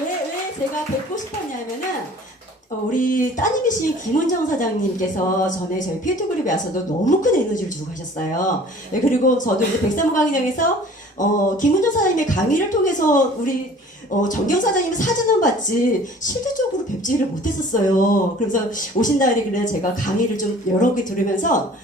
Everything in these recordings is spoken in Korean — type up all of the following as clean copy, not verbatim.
왜 제가 뵙고 싶었냐면은 우리 따님이신 김은정 사장님께서 전에 저희 피에트 그룹에 와서도 너무 큰 에너지를 주고 가셨어요. 네, 그리고 저도 이제 백사무 강의장에서 김은정 사장님의 강의를 통해서 우리 정경 사장님의 사진은 봤지 실질적으로 뵙지를 못했었어요. 그래서 오신다니 그래 제가 강의를 좀 여러 개 들으면서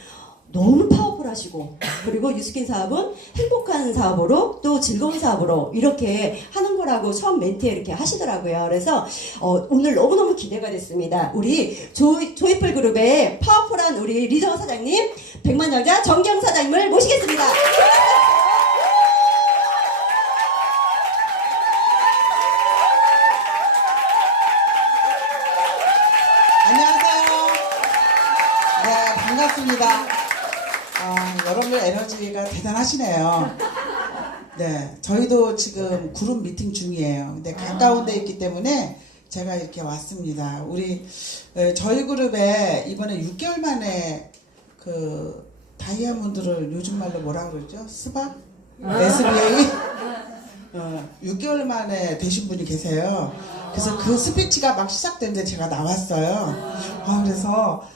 너무 파워풀하시고 그리고 뉴스킨 사업은 행복한 사업으로 또 즐거운 사업으로 이렇게 하는 거라고 처음 멘트에 이렇게 하시더라고요. 그래서 오늘 너무너무 기대가 됐습니다. 우리 조이풀 그룹의 파워풀한 우리 리더 사장님 백만장자 정경 사장님을 모시겠습니다. 안녕하세요. 네, 반갑습니다. 여러분들 에너지가 대단하시네요. 네, 저희도 지금 그룹 미팅 중이에요. 근데 가까운 데 있기 때문에 제가 이렇게 왔습니다. 저희 그룹에 이번에 6개월 만에 그 다이아몬드를 요즘 말로 뭐라 그러죠? 스바? SBA? 6개월 만에 되신 분이 계세요. 그래서 그 스피치가 막 시작되는데 제가 나왔어요. 그래서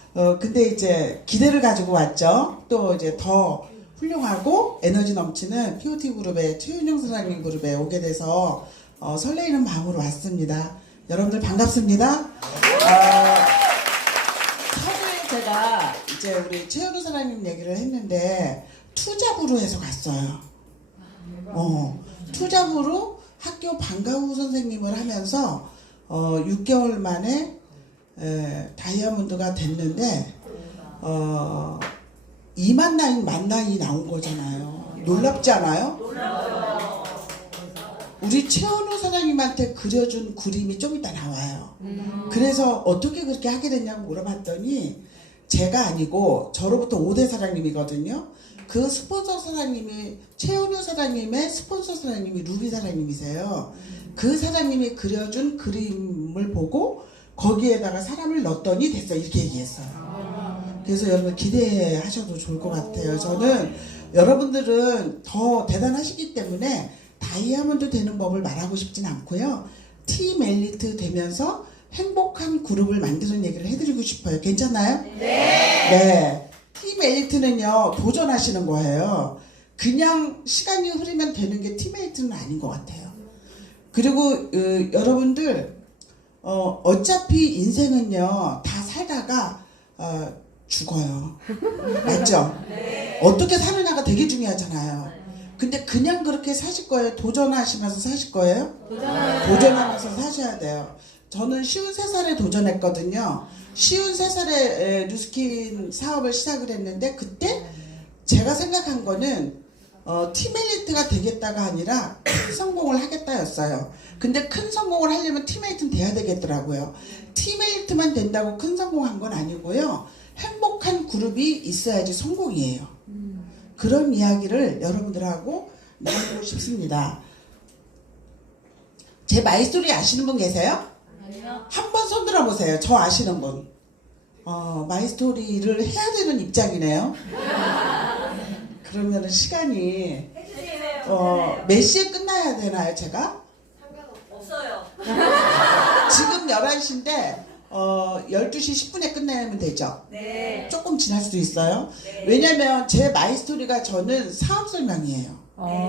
근데 이제 기대를 가지고 왔죠. 또 이제 더 훌륭하고 에너지 넘치는 POT 그룹의 최윤영 사장님 그룹에 오게 돼서 설레이는 마음으로 왔습니다. 여러분들 반갑습니다. 서두에 제가 이제 우리 최윤영 사장님 얘기를 했는데 투잡으로 해서 갔어요. 투잡으로 학교 방과후 선생님을 하면서 6개월 만에 다이아몬드가 됐는데 2만 라인 만 라인이 나온 거잖아요. 놀랍지 않아요? 우리 최원우 사장님한테 그려준 그림이 좀 이따 나와요. 그래서 어떻게 그렇게 하게 됐냐고 물어봤더니 제가 아니고 저로부터 5대 사장님이거든요. 그 스폰서 사장님이 최원우 사장님의 스폰서 사장님이 루비 사장님이세요. 그 사장님이 그려준 그림을 보고 거기에다가 사람을 넣었더니 됐어 이렇게 얘기했어요. 그래서 여러분 기대하셔도 좋을 것 같아요. 저는 여러분들은 더 대단하시기 때문에 다이아몬드 되는 법을 말하고 싶진 않고요. 팀 엘리트 되면서 행복한 그룹을 만드는 얘기를 해드리고 싶어요. 괜찮나요? 네. 팀 엘리트는요 도전하시는 거예요. 그냥 시간이 흐르면 되는 게 팀 엘리트는 아닌 것 같아요. 그리고 여러분들 어차피 인생은요 다 살다가 죽어요. 맞죠? 네. 어떻게 사느냐가 되게 중요하잖아요. 근데 그냥 그렇게 사실 거예요? 도전하시면서 사실 거예요? 도전하면서 사셔야 돼요. 저는 53살에 도전했거든요. 53살에 뉴스킨 사업을 시작을 했는데 그때 제가 생각한 거는 팀 엘리트가 되겠다가 아니라 큰 성공을 하겠다였어요. 근데 큰 성공을 하려면 팀 엘리트는 돼야 되겠더라고요. 팀 엘리트만 된다고 큰 성공한 건 아니고요. 행복한 그룹이 있어야지 성공이에요. 그런 이야기를 여러분들하고 나누고 싶습니다. 제 마이스토리 아시는 분 계세요? 한 번 손 들어보세요. 저 아시는 분. 마이스토리를 해야 되는 입장이네요. 그러면은 시간이 몇 시에 끝나야 되나요, 제가? 없어요. 지금 11시인데 12시 10분에 끝내면 되죠? 네. 조금 지날 수도 있어요. 네. 왜냐면 제 마이스토리가 저는 사업 설명이에요.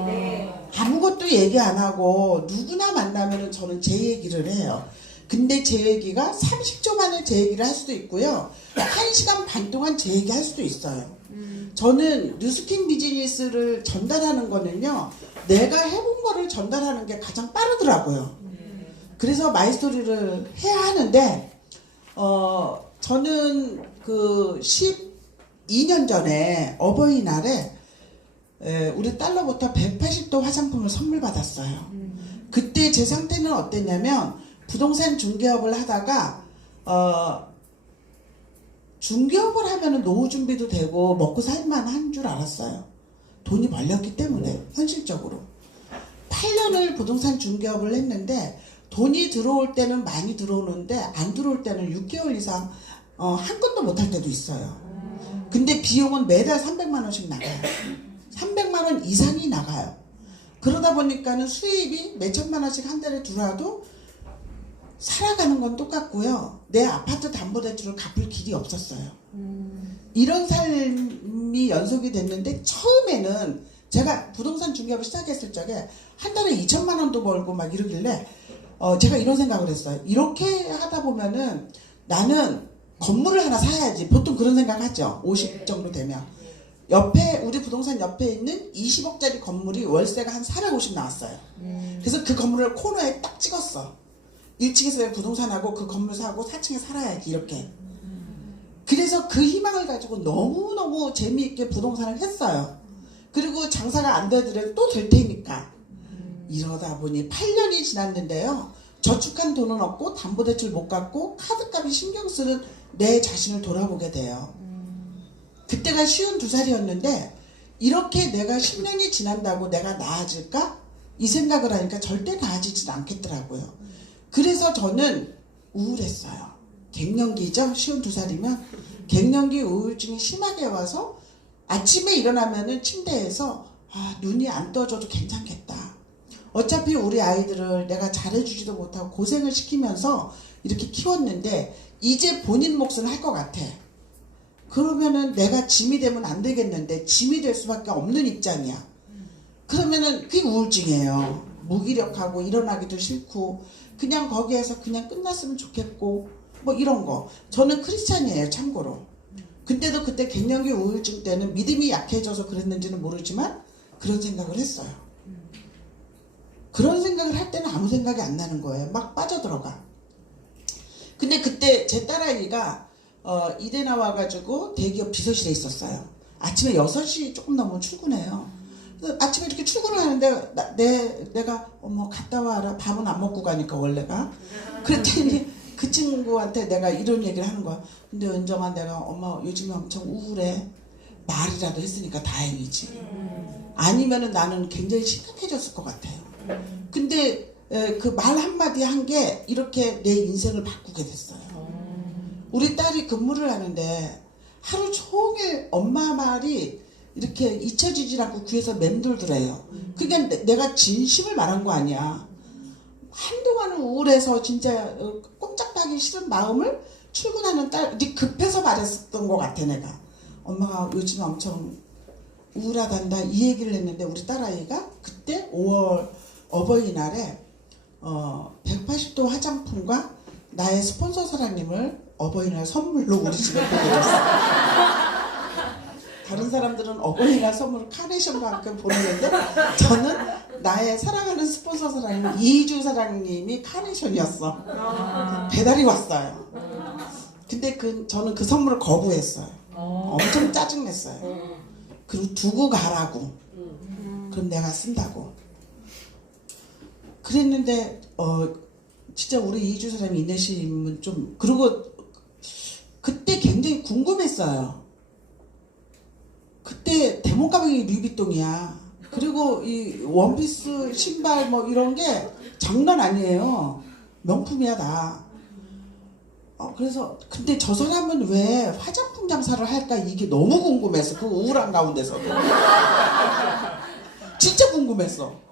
네. 아무것도 얘기 안 하고 누구나 만나면은 저는 제 얘기를 해요. 근데 제 얘기가 30초 만에 제 얘기를 할 수도 있고요. 1시간 반 동안 제 얘기 할 수도 있어요. 저는 뉴스킨 비즈니스를 전달하는 거는요. 내가 해본 거를 전달하는 게 가장 빠르더라고요. 그래서 마이스토리를 해야 하는데 저는 그 12년 전에 어버이날에 우리 딸로부터 180도 화장품을 선물 받았어요. 그때 제 상태는 어땠냐면 부동산 중개업을 하다가 중개업을 하면은 노후 준비도 되고 먹고 살만한 줄 알았어요. 돈이 벌렸기 때문에 현실적으로 8년을 부동산 중개업을 했는데 돈이 들어올 때는 많이 들어오는데 안 들어올 때는 6개월 이상 한 건도 못 할 때도 있어요. 근데 비용은 매달 300만 원씩 나가요. 300만 원 이상이 나가요. 그러다 보니까는 수입이 몇 천만 원씩 한 달에 들어와도 살아가는 건 똑같고요. 내 아파트 담보대출을 갚을 길이 없었어요. 이런 삶이 연속이 됐는데 처음에는 제가 부동산 중개업을 시작했을 적에 한 달에 2천만 원도 벌고 막 이러길래 제가 이런 생각을 했어요. 이렇게 하다 보면은 나는 건물을 하나 사야지. 보통 그런 생각 하죠. 50 정도 되면. 옆에 우리 부동산 옆에 있는 20억짜리 건물이 월세가 한 450 나왔어요. 그래서 그 건물을 코너에 딱 찍었어. 1층에서 내가 부동산하고 그 건물 사고 4층에 살아야지 이렇게. 그래서 그 희망을 가지고 너무너무 재미있게 부동산을 했어요. 그리고 장사가 안 되더라도 또 될 테니까. 이러다 보니 8년이 지났는데요. 저축한 돈은 없고 담보대출 못 갚고 카드값이 신경 쓰는 내 자신을 돌아보게 돼요. 그때가 52살이었는데 이렇게 내가 10년이 지난다고 내가 나아질까? 이 생각을 하니까 절대 나아지진 않겠더라고요. 그래서 저는 우울했어요. 갱년기죠? 52살이면 갱년기 우울증이 심하게 와서 아침에 일어나면은 침대에서 눈이 안 떠져도 괜찮겠다. 어차피 우리 아이들을 내가 잘해주지도 못하고 고생을 시키면서 이렇게 키웠는데 이제 본인 몫을 할 것 같아. 그러면은 내가 짐이 되면 안 되겠는데 짐이 될 수밖에 없는 입장이야. 그러면은 그게 우울증이에요. 무기력하고 일어나기도 싫고 그냥 거기에서 그냥 끝났으면 좋겠고 뭐 이런 거. 저는 크리스찬이에요, 참고로. 근데도 그때 갱년기 우울증 때는 믿음이 약해져서 그랬는지는 모르지만 그런 생각을 했어요. 그런 생각을 할 때는 아무 생각이 안 나는 거예요. 막 빠져들어가. 근데 그때 제 딸아이가 이대 나와가지고 대기업 비서실에 있었어요. 아침에 6시 조금 넘으면 출근해요. 그래서 아침에 이렇게 출근을 하는데 내가 어머 갔다 와라. 밥은 안 먹고 가니까 원래가. 그랬더니 그 친구한테 내가 이런 얘기를 하는 거야. 근데 은정아 내가 엄마 요즘에 엄청 우울해. 말이라도 했으니까 다행이지. 아니면은 나는 굉장히 심각해졌을 것 같아요. 근데 그 말 한마디 한 게 이렇게 내 인생을 바꾸게 됐어요. 우리 딸이 근무를 하는데 하루 종일 엄마 말이 이렇게 잊혀지질 않고 귀에서 맴돌더래요. 그게 내가 진심을 말한 거 아니야. 한동안은 우울해서 진짜 꼼짝하기 싫은 마음을 출근하는 딸, 급해서 말했었던 것 같아 내가. 엄마가 요즘 엄청 우울하단다 이 얘기를 했는데 우리 딸아이가 그때 5월 어버이날에 180도 화장품과 나의 스폰서 사장님을 어버이날 선물로 우리 집에 보내줬어. 다른 사람들은 어버이날 선물을 카네이션과 함께 보내는데 저는 나의 사랑하는 스폰서 사장님 이주 사장님이 카네이션이었어. 배달이 왔어요. 근데 저는 그 선물을 거부했어요. 엄청 짜증냈어요. 그리고 두고 가라고. 그럼 내가 쓴다고. 그랬는데 진짜 우리 이주 사람이 인내심은 좀. 그리고 그때 굉장히 궁금했어요. 그때 대문 가방이 루이비통이야. 그리고 이 원피스 신발 뭐 이런 게 장난 아니에요. 명품이야 다. 그래서 근데 저 사람은 왜 화장품 장사를 할까 이게 너무 궁금했어. 그 우울한 가운데서도. 진짜 궁금했어.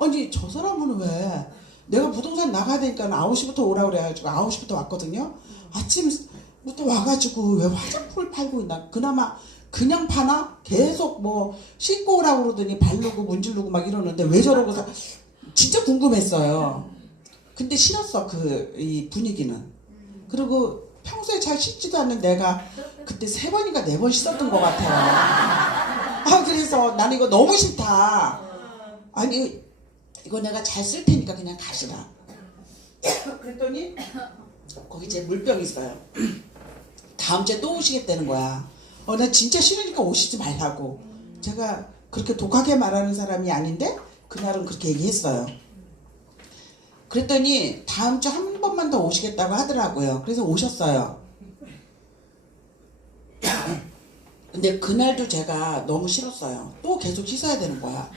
아니 저 사람은 왜 내가 부동산 나가야 되니까 9시부터 오라고 그래가지고 9시부터 왔거든요. 아침부터 와가지고 왜 화장품을 팔고 있나. 그나마 그냥 파나? 계속 뭐 씻고 오라고 그러더니 바르고 문지르고 막 이러는데 왜 저러고서 진짜 궁금했어요. 근데 싫었어 이 분위기는. 그리고 평소에 잘 씻지도 않는 내가 그때 3번인가 4번 씻었던 것 같아요. 그래서 나는 이거 너무 싫다. 아니 이거 내가 잘 쓸 테니까 그냥 가시라. 그랬더니 거기 제 물병 있어요. 다음 주에 또 오시겠다는 거야. 나 진짜 싫으니까 오시지 말라고. 제가 그렇게 독하게 말하는 사람이 아닌데 그날은 그렇게 얘기했어요. 그랬더니 다음 주 한 번만 더 오시겠다고 하더라고요. 그래서 오셨어요. 근데 그날도 제가 너무 싫었어요. 또 계속 씻어야 되는 거야.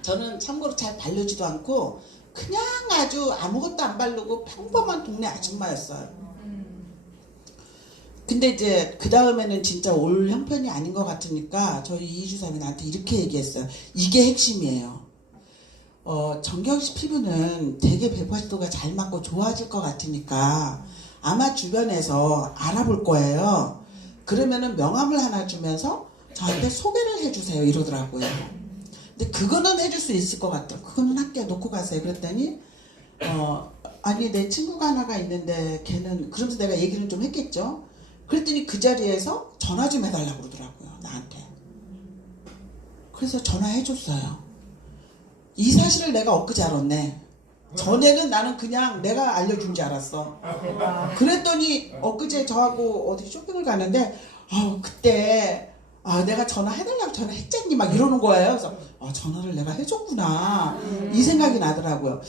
저는 참고로 잘 바르지도 않고 그냥 아주 아무것도 안 바르고 평범한 동네 아줌마였어요. 근데 이제 그 다음에는 진짜 올 형편이 아닌 것 같으니까 저희 이주사님이 나한테 이렇게 얘기했어요. 이게 핵심이에요. 정경 씨 피부는 되게 180도가 잘 맞고 좋아질 것 같으니까 아마 주변에서 알아볼 거예요. 그러면은 명함을 하나 주면서 저한테 소개를 해주세요 이러더라고요. 근데 그거는 해줄 수 있을 것 같아요. 그거는 할게요. 놓고 가세요. 그랬더니 아니 내 친구가 하나가 있는데 걔는 그러면서 내가 얘기를 좀 했겠죠. 그랬더니 그 자리에서 전화 좀 해달라고 그러더라고요. 나한테. 그래서 전화해줬어요. 이 사실을 내가 엊그제 알았네. 전에는 나는 그냥 내가 알려준 줄 알았어. 그랬더니 엊그제 저하고 어디 쇼핑을 가는데 그때 내가 전화해달라고 전화했잖니 막 이러는 거예요. 그래서 전화를 내가 해줬구나 이 생각이 나더라고요.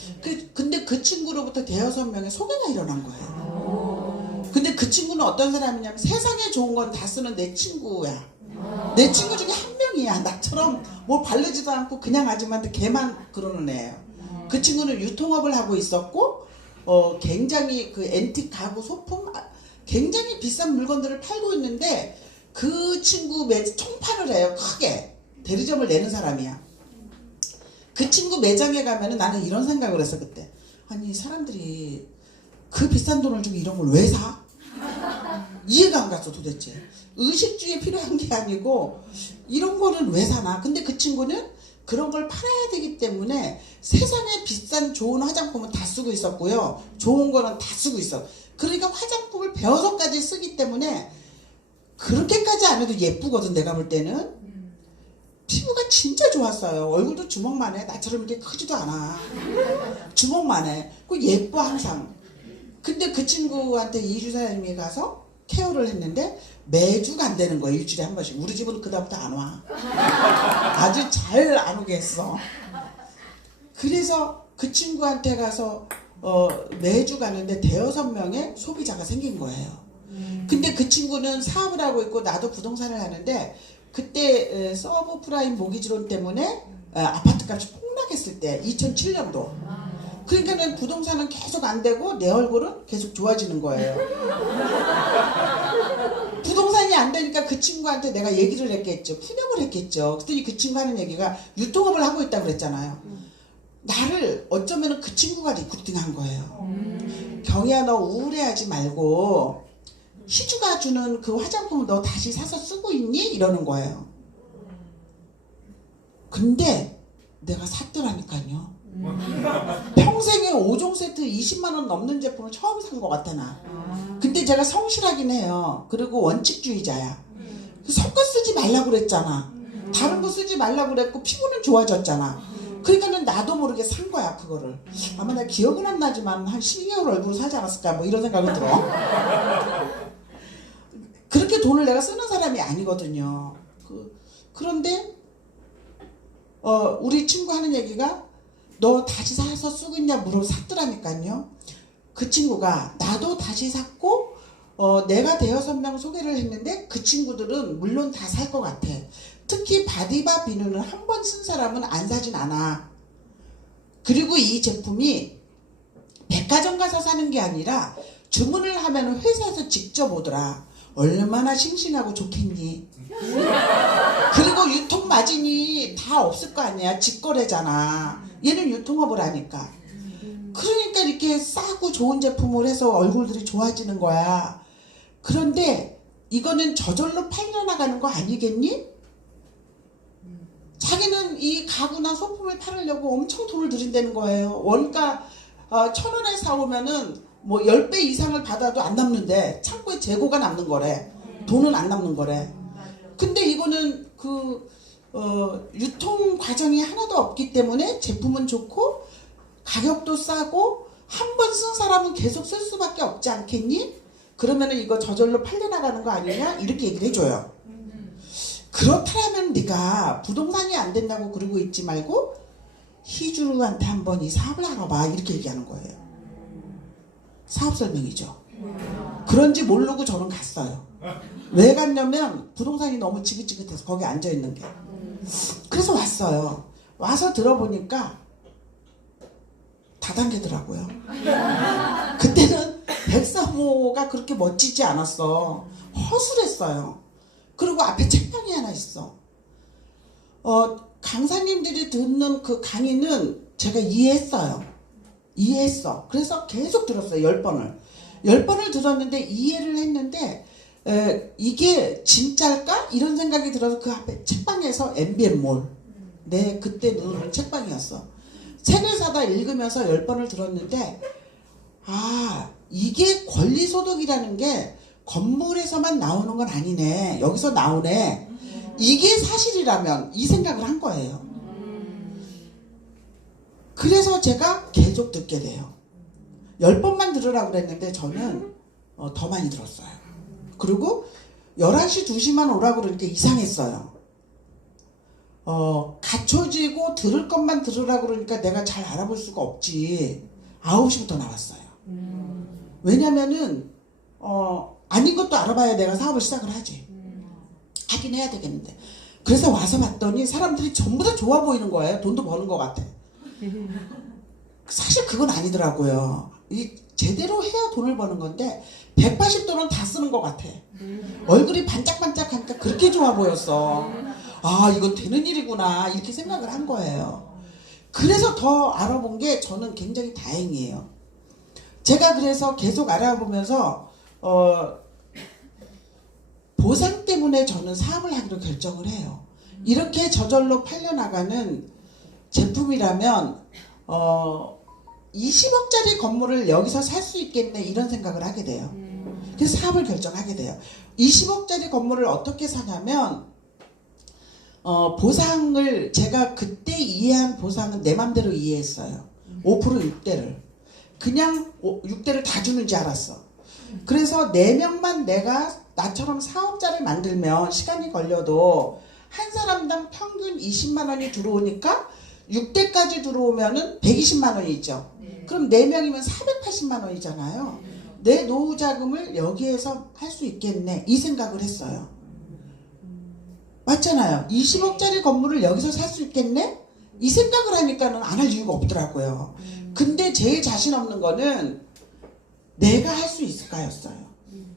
근데 그 친구로부터 대여섯 명의 소개가 일어난 거예요. 근데 그 친구는 어떤 사람이냐면 세상에 좋은 건 다 쓰는 내 친구야. 내 친구 중에 한 명이야. 나처럼 뭐 바르지도 않고 그냥 아줌마한테 걔만 그러는 애예요. 그 친구는 유통업을 하고 있었고 굉장히 그 앤틱 가구 소품 굉장히 비싼 물건들을 팔고 있는데 그 친구 총판을 해요. 크게 대리점을 내는 사람이야. 그 친구 매장에 가면은 나는 이런 생각을 했어 그때. 아니 사람들이 그 비싼 돈을 주고 이런 걸 왜 사? 이해가 안 갔어 도대체. 의식주에 필요한 게 아니고 이런 거는 왜 사나? 근데 그 친구는 그런 걸 팔아야 되기 때문에 세상에 비싼 좋은 화장품은 다 쓰고 있었고요. 좋은 거는 다 쓰고 있어. 그러니까 화장품을 배워서까지 쓰기 때문에 그렇게까지 안 해도 예쁘거든. 내가 볼 때는 피부가 진짜 좋았어요. 얼굴도 주먹만 해. 나처럼 이렇게 크지도 않아. 주먹만 해. 그 예뻐 항상. 근데 그 친구한테 이주사님이 가서 케어를 했는데 매주가 안 되는 거야. 일주일에 한 번씩. 우리 집은 그다음부터 안 와. 아주 잘 안 오게 했어. 그래서 그 친구한테 가서 매주 가는데 대여섯 명의 소비자가 생긴 거예요. 근데 그 친구는 사업을 하고 있고 나도 부동산을 하는데 그때 서브프라임 모기지론 때문에 아파트 값이 폭락했을 때 2007년도. 그러니까는 부동산은 계속 안 되고 내 얼굴은 계속 좋아지는 거예요. 부동산이 안 되니까 그 친구한테 내가 얘기를 했겠죠. 푸념을 했겠죠. 그랬더니 그 친구 하는 얘기가 유통업을 하고 있다고 그랬잖아요. 나를 어쩌면 그 친구가 리크루팅한 거예요. 경희야 너 우울해하지 말고 희주가 주는 그 화장품을 너 다시 사서 쓰고 있니? 이러는 거예요. 근데 내가 샀더라니까요. 평생에 5종 세트 20만원 넘는 제품을 처음 산 것 같아 나. 근데 제가 성실하긴 해요. 그리고 원칙주의자야. 섞어 쓰지 말라고 그랬잖아. 다른 거 쓰지 말라고 그랬고 피부는 좋아졌잖아. 그러니까는 나도 모르게 산 거야 그거를. 아마 내가 기억은 안 나지만 한 12개월 얼굴을 사지 않았을까 뭐 이런 생각이 들어. 그렇게 돈을 내가 쓰는 사람이 아니거든요. 그런데 우리 친구 하는 얘기가 너 다시 사서 쓰고 있냐 물어 샀더라니까요. 그 친구가 나도 다시 샀고 내가 대여섯 명 소개를 했는데 그 친구들은 물론 다 살 것 같아. 특히 바디바 비누는 한 번 쓴 사람은 안 사진 않아. 그리고 이 제품이 백화점 가서 사는 게 아니라 주문을 하면 회사에서 직접 오더라. 얼마나 싱싱하고 좋겠니. 그리고 유통 마진이 다 없을 거 아니야. 직거래잖아. 얘는 유통업을 하니까. 그러니까 이렇게 싸고 좋은 제품을 해서 얼굴들이 좋아지는 거야. 그런데 이거는 저절로 팔려나가는 거 아니겠니? 자기는 이 가구나 소품을 팔으려고 엄청 돈을 들인다는 거예요. 원가 1,000원에 사오면은 뭐 10배 이상을 받아도 안 남는데 창고에 재고가 남는 거래. 돈은 안 남는 거래. 근데 이거는 유통 과정이 하나도 없기 때문에 제품은 좋고 가격도 싸고 한 번 쓴 사람은 계속 쓸 수밖에 없지 않겠니? 그러면은 이거 저절로 팔려나가는 거 아니냐? 이렇게 얘기를 해줘요. 그렇다면 네가 부동산이 안 된다고 그러고 있지 말고 희주한테 한번 이 사업을 알아봐. 이렇게 얘기하는 거예요. 사업 설명이죠. 그런지 모르고 저는 갔어요. 왜 갔냐면 부동산이 너무 지긋지긋해서 거기 앉아있는 게. 그래서 왔어요. 와서 들어보니까 다단계더라고요. 그때는 백사모가 그렇게 멋지지 않았어. 허술했어요. 그리고 앞에 책방이 하나 있어. 강사님들이 듣는 그 강의는 제가 이해했어요. 이해했어. 그래서 계속 들었어요. 10번을. 10번을 들었는데 이해를 했는데 이게 진짜일까? 이런 생각이 들어서 그 앞에 책방에서 MBM몰 내 그때 눈으로는 책방이었어. 책을 사다 읽으면서 10번을 들었는데 아 이게 권리소득이라는 게 건물에서만 나오는 건 아니네. 여기서 나오네. 이게 사실이라면 이 생각을 한 거예요. 그래서 제가 계속 듣게 돼요. 10번만 들으라고 그랬는데 저는 더 많이 들었어요. 그리고 11시 2시만 오라고 그러니까 이상했어요. 갖춰지고 들을 것만 들으라고 그러니까 내가 잘 알아볼 수가 없지. 9시부터 나왔어요. 왜냐면은 아닌 것도 알아봐야 내가 사업을 시작을 하지. 하긴 해야 되겠는데. 그래서 와서 봤더니 사람들이 전부 다 좋아 보이는 거예요. 돈도 버는 것 같아. 사실 그건 아니더라고요. 제대로 해야 돈을 버는 건데 180돈은 다 쓰는 것 같아. 얼굴이 반짝반짝하니까 그렇게 좋아 보였어. 아 이건 되는 일이구나 이렇게 생각을 한 거예요. 그래서 더 알아본 게 저는 굉장히 다행이에요. 제가 그래서 계속 알아보면서 보상 때문에 저는 사업을 하기로 결정을 해요. 이렇게 저절로 팔려나가는 제품이라면 20억짜리 건물을 여기서 살 수 있겠네 이런 생각을 하게 돼요. 그래서 사업을 결정하게 돼요. 20억짜리 건물을 어떻게 사냐면 보상을 제가 그때 이해한 보상은 내 맘대로 이해했어요. 5% 6대를 그냥 6대를 다 주는 줄 알았어. 그래서 4명만 내가 나처럼 사업자를 만들면 시간이 걸려도 한 사람당 평균 20만 원이 들어오니까 6대까지 들어오면은 120만 원이 있죠. 그럼 4명이면 480만 원이잖아요. 내 노후 자금을 여기에서 할 수 있겠네 이 생각을 했어요. 맞잖아요. 20억짜리 건물을 여기서 살 수 있겠네? 이 생각을 하니까는 안 할 이유가 없더라고요. 근데 제일 자신 없는 거는 내가 할 수 있을까였어요.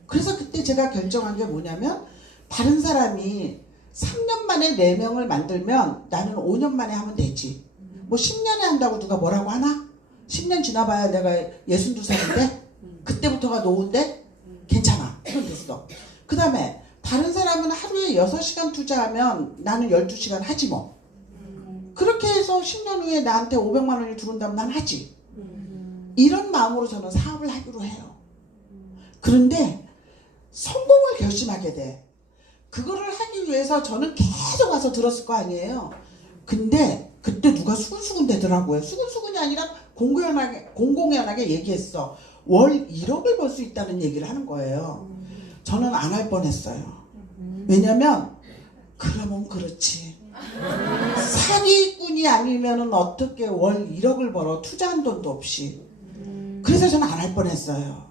그래서 그때 제가 결정한 게 뭐냐면 다른 사람이 3년 만에 4명을 만들면 나는 5년 만에 하면 되지. 뭐 10년에 한다고 누가 뭐라고 하나? 10년 지나봐야 내가 62살인데 그때부터가 노후인데 괜찮아. 그건 됐어. 그 다음에 다른 사람은 하루에 6시간 투자하면 나는 12시간 하지 뭐. 그렇게 해서 10년 후에 나한테 500만 원이 들어온다면 난 하지. 이런 마음으로 저는 사업을 하기로 해요. 그런데 성공을 결심하게 돼. 그거를 하기 위해서 저는 계속 와서 들었을 거 아니에요. 근데 그때 누가 수근수근 되더라고요. 수근수근이 아니라 공공연하게 얘기했어. 월 1억을 벌 수 있다는 얘기를 하는 거예요. 저는 안 할 뻔했어요. 왜냐면 그러면 그렇지. 사기꾼이 아니면은 어떻게 월 1억을 벌어 투자한 돈도 없이. 그래서 저는 안 할 뻔했어요.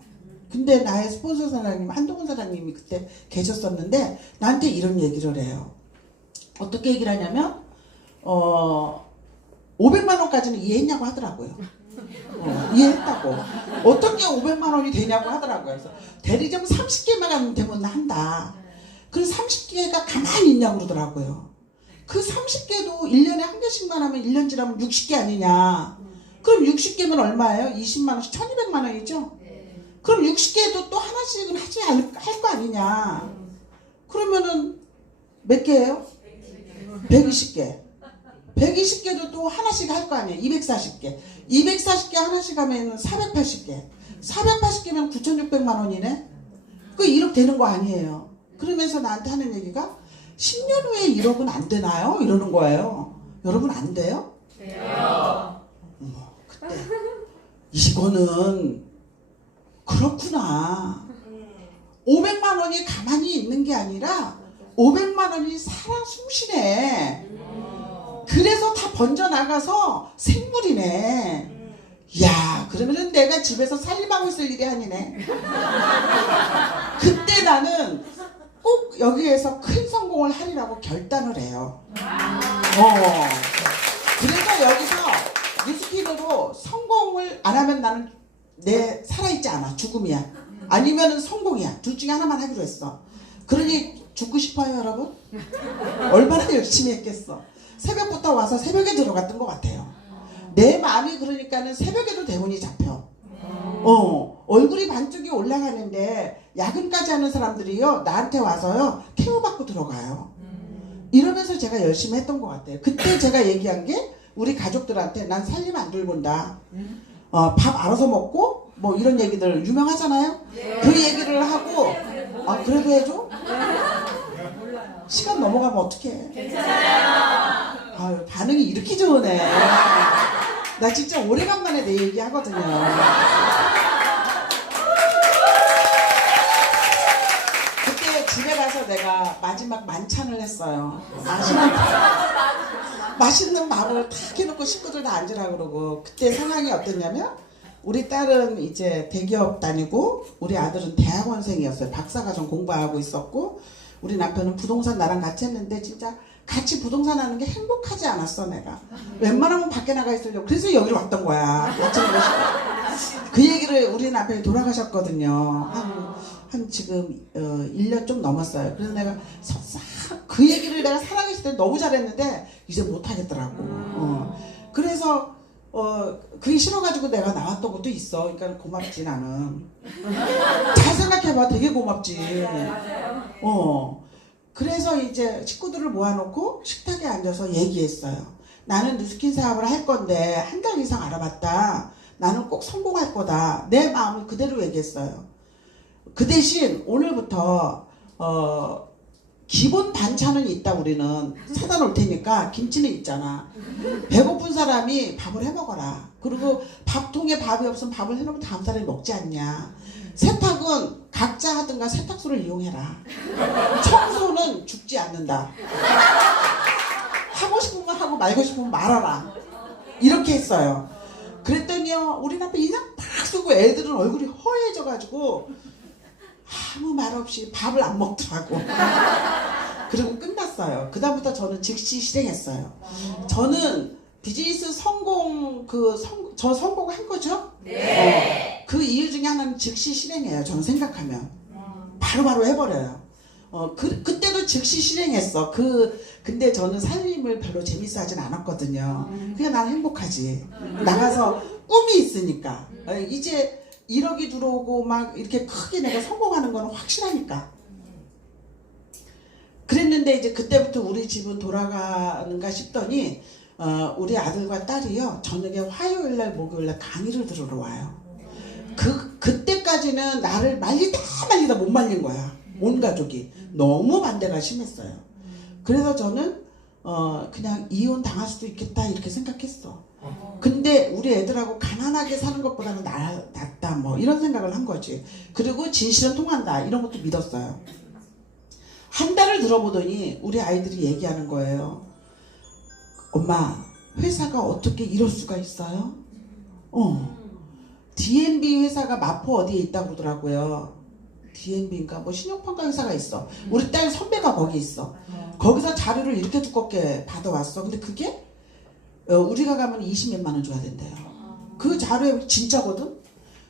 근데 나의 스폰서 사장님 한동훈 사장님이 그때 계셨었는데 나한테 이런 얘기를 해요. 어떻게 얘기를 하냐면 500만 원까지는 이해했냐고 하더라고요. 이해했다고. 어떻게 500만 원이 되냐고 하더라고요. 그래서 대리점 30개만 되면 한다. 그 30개가 가만히 있냐고 그러더라고요. 그 30개도 1년에 한 개씩만 하면 1년 지나면 60개 아니냐. 그럼 60개면 얼마예요? 20만 원씩 1200만 원이죠? 그럼 60개도 또 하나씩은 하지 할 거 아니냐. 그러면은 몇 개예요? 120개. 120개도 또 하나씩 할 거 아니에요. 240개. 240개 하나씩 하면 480개. 480개면 9,600만 원이네? 그 1억 되는 거 아니에요. 그러면서 나한테 하는 얘기가 10년 후에 1억은 안 되나요? 이러는 거예요. 여러분 안 돼요? 돼요. 그때 이거는 그렇구나. 500만 원이 가만히 있는 게 아니라 500만 원이 살아 숨쉬네. 그래서 다 번져나가서 생물이네. 야, 그러면은 내가 집에서 살림하고 있을 일이 아니네. 그때 나는 꼭 여기에서 큰 성공을 하리라고 결단을 해요. 그래서 여기서 뉴스피드로 성공을 안 하면 나는 살아있지 않아. 죽음이야. 아니면은 성공이야. 둘 중에 하나만 하기로 했어. 그러니 죽고 싶어요, 여러분? 얼마나 열심히 했겠어. 새벽부터 와서 새벽에 들어갔던 것 같아요. 내 마음이 그러니까는 새벽에도 대운이 잡혀. 얼굴이 반쪽이 올라가는데 야근까지 하는 사람들이요 나한테 와서요 케어받고 들어가요. 이러면서 제가 열심히 했던 것 같아요. 그때 제가 얘기한 게 우리 가족들한테 난 살림 안 돌본다. 밥 알아서 먹고 뭐 이런 얘기들 유명하잖아요. 그 얘기를 하고 그래도 해줘? 시간 넘어가면 어떡해. 괜찮아요. 반응이 이렇게 좋으네. 나 진짜 오래간만에 내 얘기 하거든요. 그때 집에 가서 내가 마지막 만찬을 했어요. 맛있는 밥을 다 해놓고 식구들 다 앉으라 그러고. 그때 상황이 어땠냐면 우리 딸은 이제 대기업 다니고 우리 아들은 대학원생이었어요. 박사과정 공부하고 있었고 우리 남편은 부동산 나랑 같이 했는데 진짜 같이 부동산 하는 게 행복하지 않았어 내가. 웬만하면 밖에 나가 있으려고. 그래서 여기로 왔던 거야. 그 얘기를 우리 남편이 돌아가셨거든요. 한 지금 1년 좀 넘었어요. 그래서 내가 그 얘기를 내가 살아계실 때 너무 잘했는데 이제 못하겠더라고. 그래서 그게 싫어가지고 내가 나왔던 것도 있어. 그러니까 고맙지 나는. 잘 생각해봐. 되게 고맙지. 그래서 이제 식구들을 모아놓고 식탁에 앉아서 얘기했어요. 나는 누스킨 사업을 할 건데 한 달 이상 알아봤다. 나는 꼭 성공할 거다. 내 마음을 그대로 얘기했어요. 그 대신 오늘부터 기본 반찬은 있다. 우리는 사다 놓을 테니까 김치는 있잖아. 배고픈 사람이 밥을 해 먹어라. 그리고 밥통에 밥이 없으면 밥을 해놓으면 다음 사람이 먹지 않냐. 세탁은 각자 하든가 세탁소를 이용해라. 청소는 죽지 않는다. 하고 싶으면 하고 말고 싶으면 말아라. 이렇게 했어요. 그랬더니요 우리 남편 인상 팍 쓰고 애들은 얼굴이 허해져가지고 아무 말 없이 밥을 안 먹더라고. 그리고 끝났어요. 그다음부터 저는 즉시 실행했어요. 저는 비즈니스 저 성공한 거죠? 네. 그 이유 중에 하나는 즉시 실행해요. 저는 생각하면 바로바로 해버려요. 그때도 즉시 실행했어. 근데 저는 살림을 별로 재밌어 하진 않았거든요. 그냥 난 행복하지. 나가서 꿈이 있으니까. 이제 1억이 들어오고 막 이렇게 크게 내가 성공하는 거는 확실하니까. 그랬는데 이제 그때부터 우리 집은 돌아가는가 싶더니 우리 아들과 딸이요 저녁에 화요일날 목요일날 강의를 들으러 와요. 그때까지는 나를 말리다 못 말린 거야. 온 가족이 너무 반대가 심했어요. 그래서 저는 그냥 이혼 당할 수도 있겠다 이렇게 생각했어. 근데 우리 애들하고 가난하게 사는 것보다는 낫다 뭐 이런 생각을 한 거지. 그리고 진실은 통한다 이런 것도 믿었어요. 한 달을 들어보더니 우리 아이들이 얘기하는 거예요. 엄마 회사가 어떻게 이럴 수가 있어요? D&B 회사가 마포 어디에 있다고 그러더라고요. D&B인가 뭐 신용평가 회사가 있어. 우리 딸 선배가 거기 있어. 거기서 자료를 이렇게 두껍게 받아왔어. 근데 그게 우리가 가면 20몇만 원 줘야 된대요. 그 자료에 진짜거든.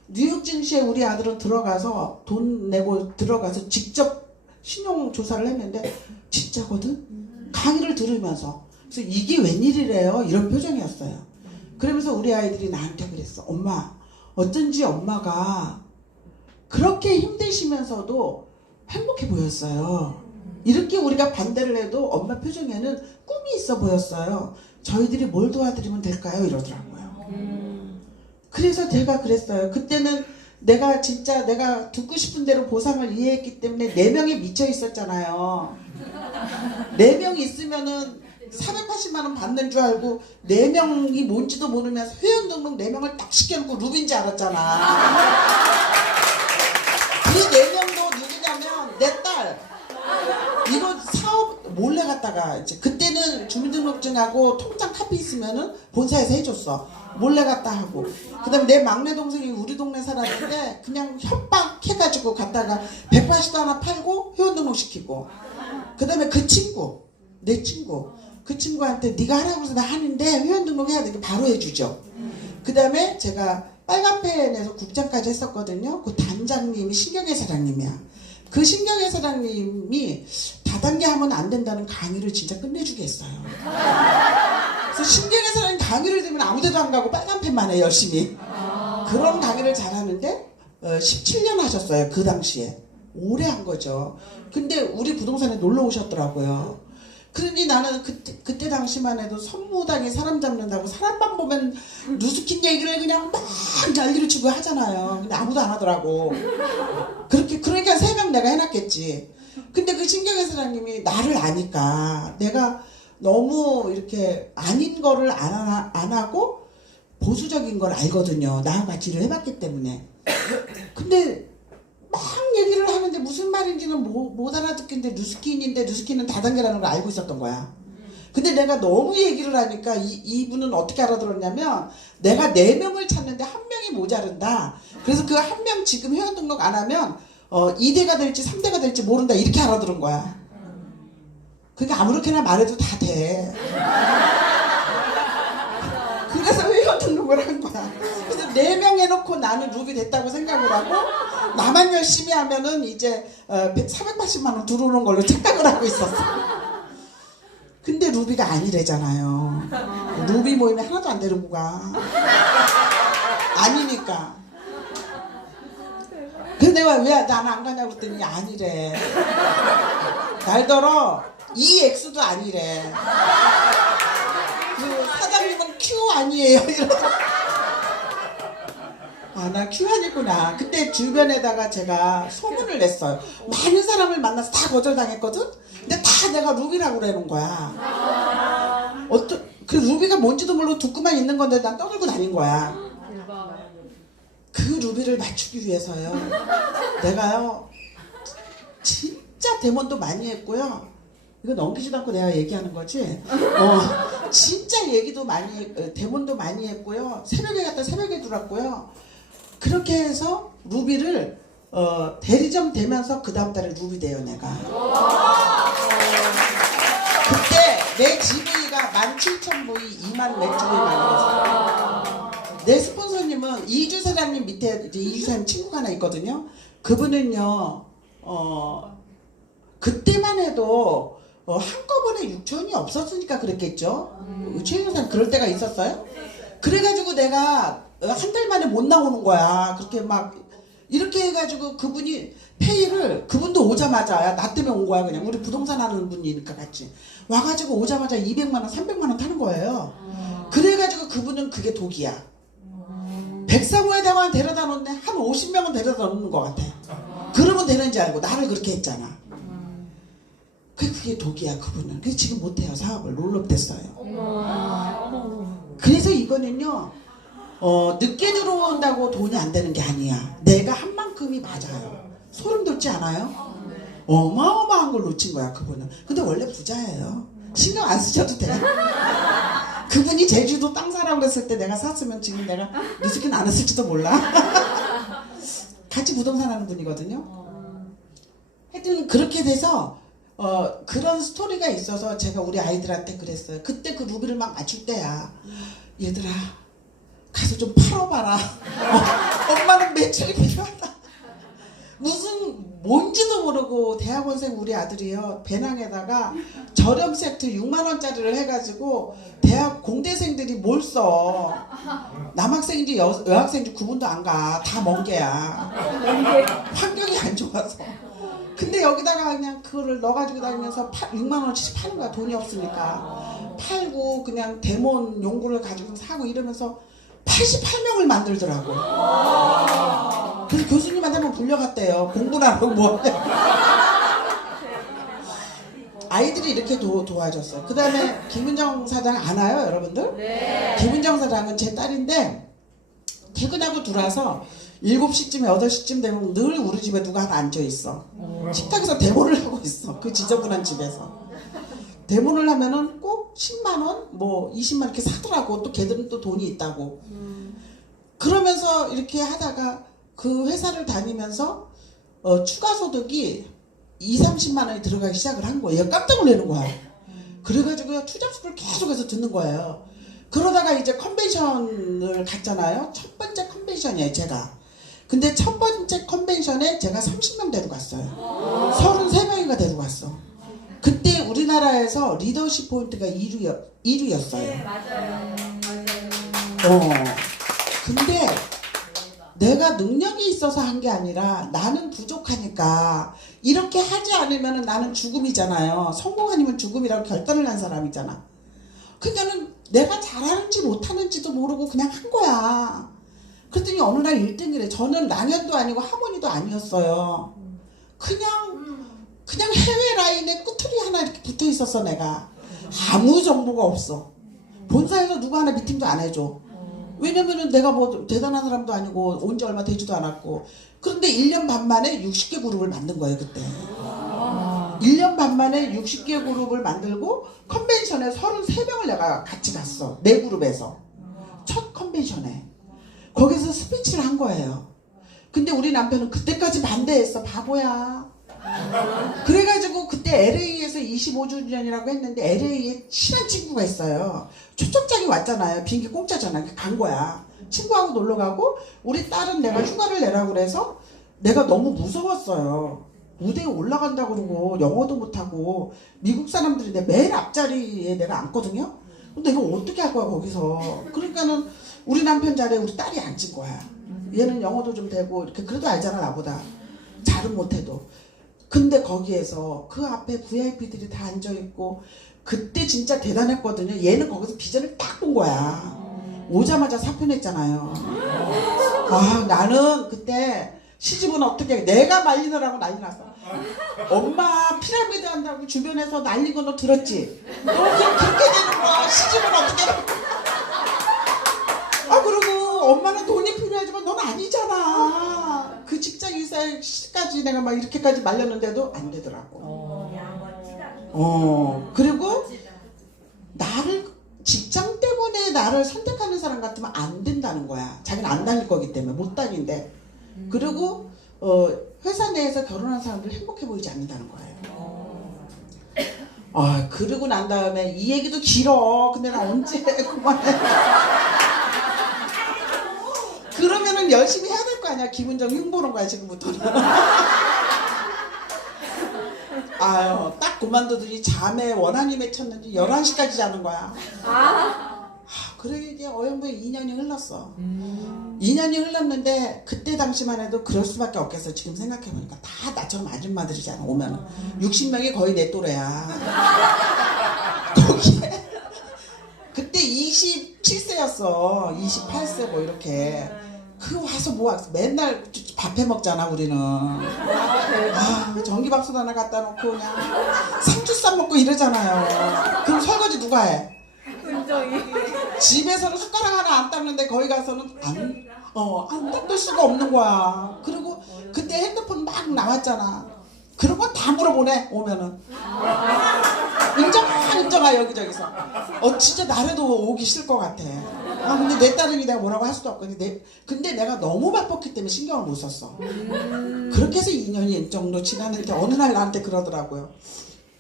뉴욕 증시에 우리 아들은 들어가서 돈 내고 들어가서 직접 신용 조사를 했는데 진짜거든. 강의를 들으면서. 그래서 이게 웬일이래요. 이런 표정이었어요. 그러면서 우리 아이들이 나한테 그랬어. 엄마 어쩐지 엄마가 그렇게 힘드시면서도 행복해 보였어요. 이렇게 우리가 반대를 해도 엄마 표정에는 꿈이 있어 보였어요. 저희들이 뭘 도와드리면 될까요? 이러더라고요. 그래서 제가 그랬어요. 그때는 내가 진짜 내가 듣고 싶은 대로 보상을 이해했기 때문에 4명이 미쳐 있었잖아요. 4명 있으면은 480만 원 받는 줄 알고 4명이 뭔지도 모르면서 회원 등록 4명을 딱 시켜놓고 루비인지 알았잖아. 그 4명도 누구냐면 내 딸. 이거 사업 몰래 갔다가 이제 그때는 주민등록증하고 통장 카피 있으면은 본사에서 해줬어. 몰래 갔다 하고. 그 다음에 내 막내 동생이 우리 동네 살았는데 그냥 협박해가지고 갔다가 180도 하나 팔고 회원 등록시키고. 그 다음에 그 친구, 내 친구. 그 친구한테 네가 하라고 해서 나 하는데 회원 등록해야 되니까 바로 해주죠. 그 다음에 제가 빨간펜에서 국장까지 했었거든요. 그 단장님이 신경회 사장님이야. 그 신경회 사장님이 다단계 하면 안 된다는 강의를 진짜 끝내주게 했어요. 그래서 신경회 사장님 강의를 들으면 아무 데도 안 가고 빨간 펜만 해 열심히. 그런 강의를 잘하는데 17년 하셨어요. 그 당시에. 오래 한 거죠. 근데 우리 부동산에 놀러 오셨더라고요. 그러니 나는 그때 당시만 해도 선무당에 사람 잡는다고 사람만 보면 누스킨 얘기를 그냥 막 난리를 치고 하잖아요. 근데 아무도 안 하더라고. 그러니까 3명 내가 해놨겠지. 근데 그 신경의 사장님이 나를 아니까 내가 너무 이렇게 아닌 거를 안 하고 보수적인 걸 알거든요. 나하고 같이 일을 해봤기 때문에. 근데 막 얘기를 하는데 무슨 말인지는 못 알아듣겠는데 누스킨은 다단계라는 걸 알고 있었던 거야. 근데 내가 너무 얘기를 하니까 이분은 어떻게 알아들었냐면 내가 4명을 찾는데 1명이 모자른다. 그래서 그 1명 지금 회원 등록 안 하면 2대가 될지 3대가 될지 모른다. 이렇게 알아들은 거야. 그러니까 아무렇게나 말해도 다 돼. 그래서 회원 등록을 한 거야. 그래서 4명 해놓고 나는 루비 됐다고 생각을 하고 나만 열심히 하면은 이제 480만 원 들어오는 걸로 착각을 하고 있었어. 근데 루비가 아니래잖아요. 루비 모임에 하나도 안 데리고 가. 아니니까. 근데 내가 왜 나는 안 가냐고 그랬더니 아니래. 날더러 EX도 아니래. 그 사장님은 Q 아니에요. 이러더라고. 아, 나 Q 아니구나. 그때 주변에다가 제가 소문을 냈어요. 많은 사람을 만나서 다 거절당했거든? 근데 다 내가 루비라고 그러는 거야. 그 루비가 뭔지도 모르고 듣고만 있는 건데 난 떠들고 다닌 거야. 그 루비를 맞추기 위해서요. 내가요, 진짜 대면도 많이 했고요. 이거 넘기지도 않고 내가 얘기하는 거지. 진짜 얘기도 많이, 대본도 많이 했고요. 새벽에 갔다 새벽에 들어왔고요. 그렇게 해서 루비를 대리점 되면서 그 다음 달에 루비 돼요, 내가. 그때 내 GV가 17,000부위 2만 몇 주에 만들었어요. 내 스폰서님은 이주 사장님 밑에 이제 이주 사장님 친구가 하나 있거든요. 그분은요, 그때만 해도 한꺼번에 6천이 없었으니까 그랬겠죠. 최윤호 사장 그럴 때가 있었어요. 그래가지고 내가 한 달 만에 못 나오는 거야. 그렇게 막 이렇게 해가지고 그분이 페이를 그분도 오자마자 나 때문에 온 거야. 그냥 우리 부동산 하는 분이니까 같이 와가지고 오자마자 200만 원 300만 원 타는 거예요. 그래가지고 그분은 그게 독이야. 백사고에다가 데려다 놓는데 한 50명은 데려다 놓는 것 같아. 그러면 되는지 알고 나를 그렇게 했잖아. 그게 독이야, 그분은. 그래서 지금 못해요, 사업을. 롤업 됐어요. 그래서 이거는요, 늦게 들어온다고 돈이 안 되는 게 아니야. 내가 한 만큼이 맞아요. 소름 돋지 않아요? 어마어마한 걸 놓친 거야, 그분은. 근데 원래 부자예요. 신경 안 쓰셔도 돼. 그분이 제주도 땅 사라고 그랬을 때 내가 샀으면 지금 내가 리스크는 안 했을지도 몰라. 같이 부동산 하는 분이거든요. 하여튼 그렇게 돼서 그런 스토리가 있어서 제가 우리 아이들한테 그랬어요. 그때 그 루비를 막 맞출 때야. 얘들아, 가서 좀 팔아봐라. 엄마는 매출이 필요하다. 무슨 뭔지도 모르고 대학원생 우리 아들이요, 배낭에다가 저렴 세트 6만원짜리를 해가지고 대학 공대생들이 뭘 써. 남학생인지 여학생인지 구분도 안 가. 다 멍게야. 환경이 안 좋아서. 근데 여기다가 그냥 그거를 넣어가지고 다니면서 6만원씩 파는 거야. 돈이 없으니까. 팔고 그냥 데몬 용구를 가지고 사고 이러면서 88명을 만들더라고. 그래서 교수님한테 한번 불려갔대요. 공부를 안 하고 뭐. 아이들이 이렇게 도와줬어요. 그 다음에 김은정 사장 아나요, 여러분들? 네. 김은정 사장은 제 딸인데 퇴근하고 들어와서 7시쯤 8시쯤 되면 늘 우리 집에 누가 하나 앉아있어. 식탁에서 대본을 하고 있어. 그 지저분한 집에서. 대본을 하면은 꼭 10만원, 뭐 20만원 이렇게 사더라고. 또 걔들은 또 돈이 있다고. 그러면서 이렇게 하다가 그 회사를 다니면서 추가 소득이 20-30만원이 들어가기 시작을 한 거예요. 얘가 깜짝 놀라는 거야. 그래가지고 투잡수를 계속해서 듣는 거예요. 그러다가 이제 컨벤션을 갔잖아요. 첫 번째 컨벤션이에요, 제가. 근데 첫 번째 컨벤션에 제가 30명 데려갔어요. 33명이가 데려갔어. 그때 우리나라에서 리더십 포인트가 1위였어요. 네, 맞아요. 근데 내가 능력이 있어서 한 게 아니라 나는 부족하니까 이렇게 하지 않으면 나는 죽음이잖아요. 성공 아니면 죽음이라고 결단을 한 사람이잖아. 그러니까는 내가 잘하는지 못하는지도 모르고 그냥 한 거야. 그랬더니 어느 날 1등이래. 저는 랑연도 아니고 하모니도 아니었어요. 그냥 해외 라인에 꾸틀이 하나 이렇게 붙어 있었어. 내가 아무 정보가 없어. 본사에서 누구 하나 미팅도 안 해줘. 왜냐면은 내가 뭐 대단한 사람도 아니고 온 지 얼마 되지도 않았고. 그런데 1년 반 만에 60개 그룹을 만든 거예요 그때. 1년 반 만에 60개 그룹을 만들고 컨벤션에 33명을 내가 같이 갔어. 내 그룹에서 첫 컨벤션에 거기서 스피치를 한 거예요. 근데 우리 남편은 그때까지 반대했어. 바보야. 그래가지고 그때 LA에서 25주년이라고 했는데 LA에 친한 친구가 있어요. 초청장이 왔잖아요. 비행기 공짜잖아. 간 거야. 친구하고 놀러 가고 우리 딸은 내가 휴가를 내라고 그래서 내가 너무 무서웠어요. 무대에 올라간다고 그러고 영어도 못하고 미국 사람들이 내 맨 앞자리에 내가 앉거든요. 근데 이거 어떻게 할 거야 거기서. 그러니까는 우리 남편 자리에 우리 딸이 앉은 거야. 얘는 영어도 좀 되고 이렇게 그래도 알잖아 나보다. 잘은 못해도. 근데 거기에서 그 앞에 VIP들이 다 앉아있고 그때 진짜 대단했거든요. 얘는 거기서 비전을 딱 본 거야. 오자마자 사표냈잖아요. 아 나는 그때 시집은 어떻게 해? 내가 말리느라고 난리 났어. 엄마 피라미드 한다고 주변에서 난린 거 너 들었지? 너 그렇게 되는 거야. 시집은 어떻게 해? 아 그리고 엄마는 돈이 필요하지만 넌 아니잖아. 그 직장 일사까지 내가 막 이렇게까지 말렸는데도 안 되더라고. 그리고 나를 직장 때문에 나를 선택하는 사람 같으면 안 된다는 거야. 자기는 안 다닐 거기 때문에 못 다닌대. 그리고 회사 내에서 결혼한 사람들 행복해 보이지 않는다는 거예요. 그러고 난 다음에 이 얘기도 길어. 근데 나 언제 그만해. 그러면은 열심히 해야 될 거 아니야. 기분적 흉보는 거야 지금부터는. 아유 딱 그만두더니 잠에 원한이 맺혔는지 11시까지 자는 거야. 그래 이게 어영부에 2년이 흘렀어. 2년이 흘렀는데 그때 당시만 해도 그럴 수밖에 없겠어. 지금 생각해보니까 다 나처럼 아줌마들이잖아. 오면은 60명이 거의 내 또래야. 거기에 그때 27세였어 28세 뭐 이렇게. 그 와서 뭐 맨날 밥 해 먹잖아 우리는. 전기밥솥 하나 갖다 놓고 그냥 상추 쌈 먹고 이러잖아요. 그럼 설거지 누가 해? 집에서는 숟가락 하나 안 닦는데 거기 가서는 안 닦을 수가 없는 거야. 그리고 그때 핸드폰 막 나왔잖아. 그런 거 다 물어보네 오면은. 인정아 여기저기서. 진짜 나래도 오기 싫을 것 같아. 근데 내 딸이니 내가 뭐라고 할 수도 없고. 근데 내가 너무 바빴기 때문에 신경을 못 썼어. 그렇게 해서 2년이 정도 지났는데 어느 날 나한테 그러더라고요.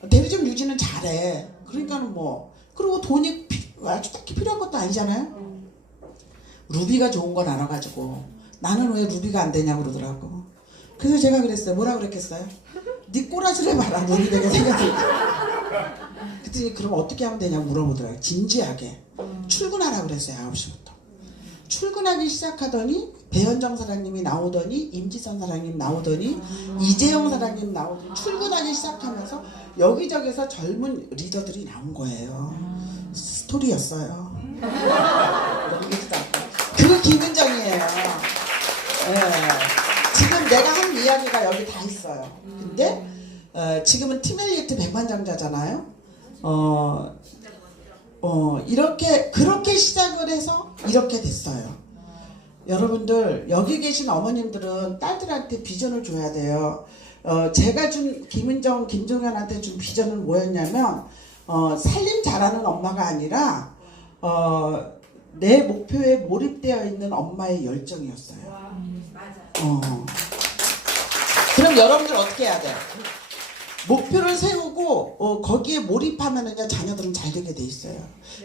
대리점 유지는 잘해. 그러니까는 뭐. 그리고 돈이 아주 딱히 필요한 것도 아니잖아요. 루비가 좋은 걸 알아가지고 나는 왜 루비가 안 되냐고 그러더라고. 그래서 제가 그랬어요. 뭐라 그랬겠어요? 네 꼬라지를 해봐라. 루비 되게 생각을. 그랬더니 그럼 어떻게 하면 되냐고 물어보더라고요. 진지하게. 출근하라 그랬어요. 9시부터. 출근하기 시작하더니 배현정 사장님이 나오더니 임지선 사장님 나오더니 이재영 사장님 나오더니 출근하기 시작하면서 여기저기서 젊은 리더들이 나온 거예요. 스토리였어요. 그거 김은정이에요. 지금 내가 한 이야기가 여기 다 있어요. 근데 지금은 팀엘리트 백만장자잖아요. 이렇게 그렇게 시작을 해서 이렇게 됐어요. 여러분들 여기 계신 어머님들은 딸들한테 비전을 줘야 돼요. 제가 준 김은정, 김종현한테 준 비전은 뭐였냐면 살림 잘하는 엄마가 아니라 내 목표에 몰입되어 있는 엄마의 열정이었어요. 그럼 여러분들 어떻게 해야 돼요? 목표를 세우고 거기에 몰입하면은 자녀들은 잘 되게 돼 있어요.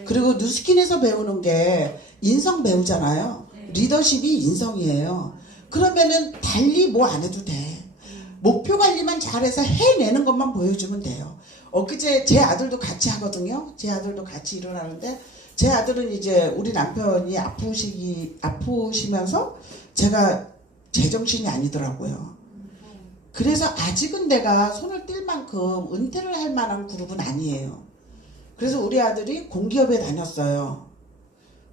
그리고 뉴스킨에서 배우는 게 인성 배우잖아요. 리더십이 인성이에요. 그러면은 달리 뭐 안 해도 돼. 목표 관리만 잘해서 해내는 것만 보여주면 돼요. 엊그제 제 아들도 같이 하거든요. 제 아들도 같이 일을 하는데 제 아들은 이제 우리 남편이 아프시면서 제가 제정신이 아니더라고요. 그래서 아직은 내가 손을 뗄 만큼 은퇴를 할 만한 그룹은 아니에요. 그래서 우리 아들이 공기업에 다녔어요.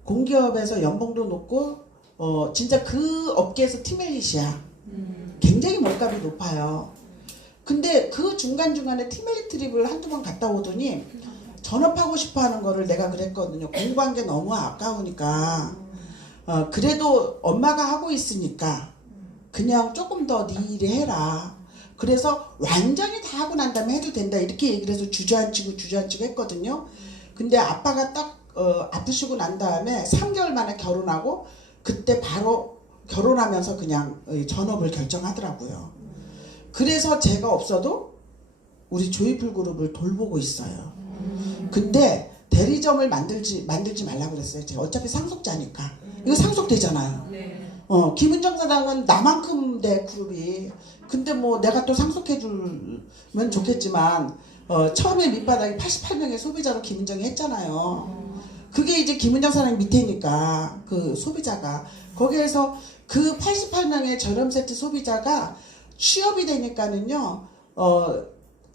공기업에서 연봉도 높고 진짜 그 업계에서 팀엘릿이야. 굉장히 몸값이 높아요. 근데 그 중간중간에 팀엘릿 트립을 한두 번 갔다 오더니 전업하고 싶어 하는 거를 내가 그랬거든요. 공부한 게 너무 아까우니까 그래도 엄마가 하고 있으니까 그냥 조금 더 네 일을 해라. 그래서 완전히 다 하고 난 다음에 해도 된다 이렇게 얘기를 해서 주저앉히고 했거든요. 근데 아빠가 딱 아프시고 난 다음에 3개월 만에 결혼하고 그때 바로 결혼하면서 그냥 전업을 결정하더라고요. 그래서 제가 없어도 우리 조이풀 그룹을 돌보고 있어요. 근데 대리점을 만들지 말라고 그랬어요. 제가 어차피 상속자니까. 이거 상속되잖아요. 김은정 사장은 나만큼 내 그룹이. 근데 뭐 내가 또 상속해주면 좋겠지만 처음에 밑바닥에 88명의 소비자로 김은정이 했잖아요. 그게 이제 김은정 사장 밑에니까 그 소비자가 거기에서 그 88명의 저렴 세트 소비자가 취업이 되니까는요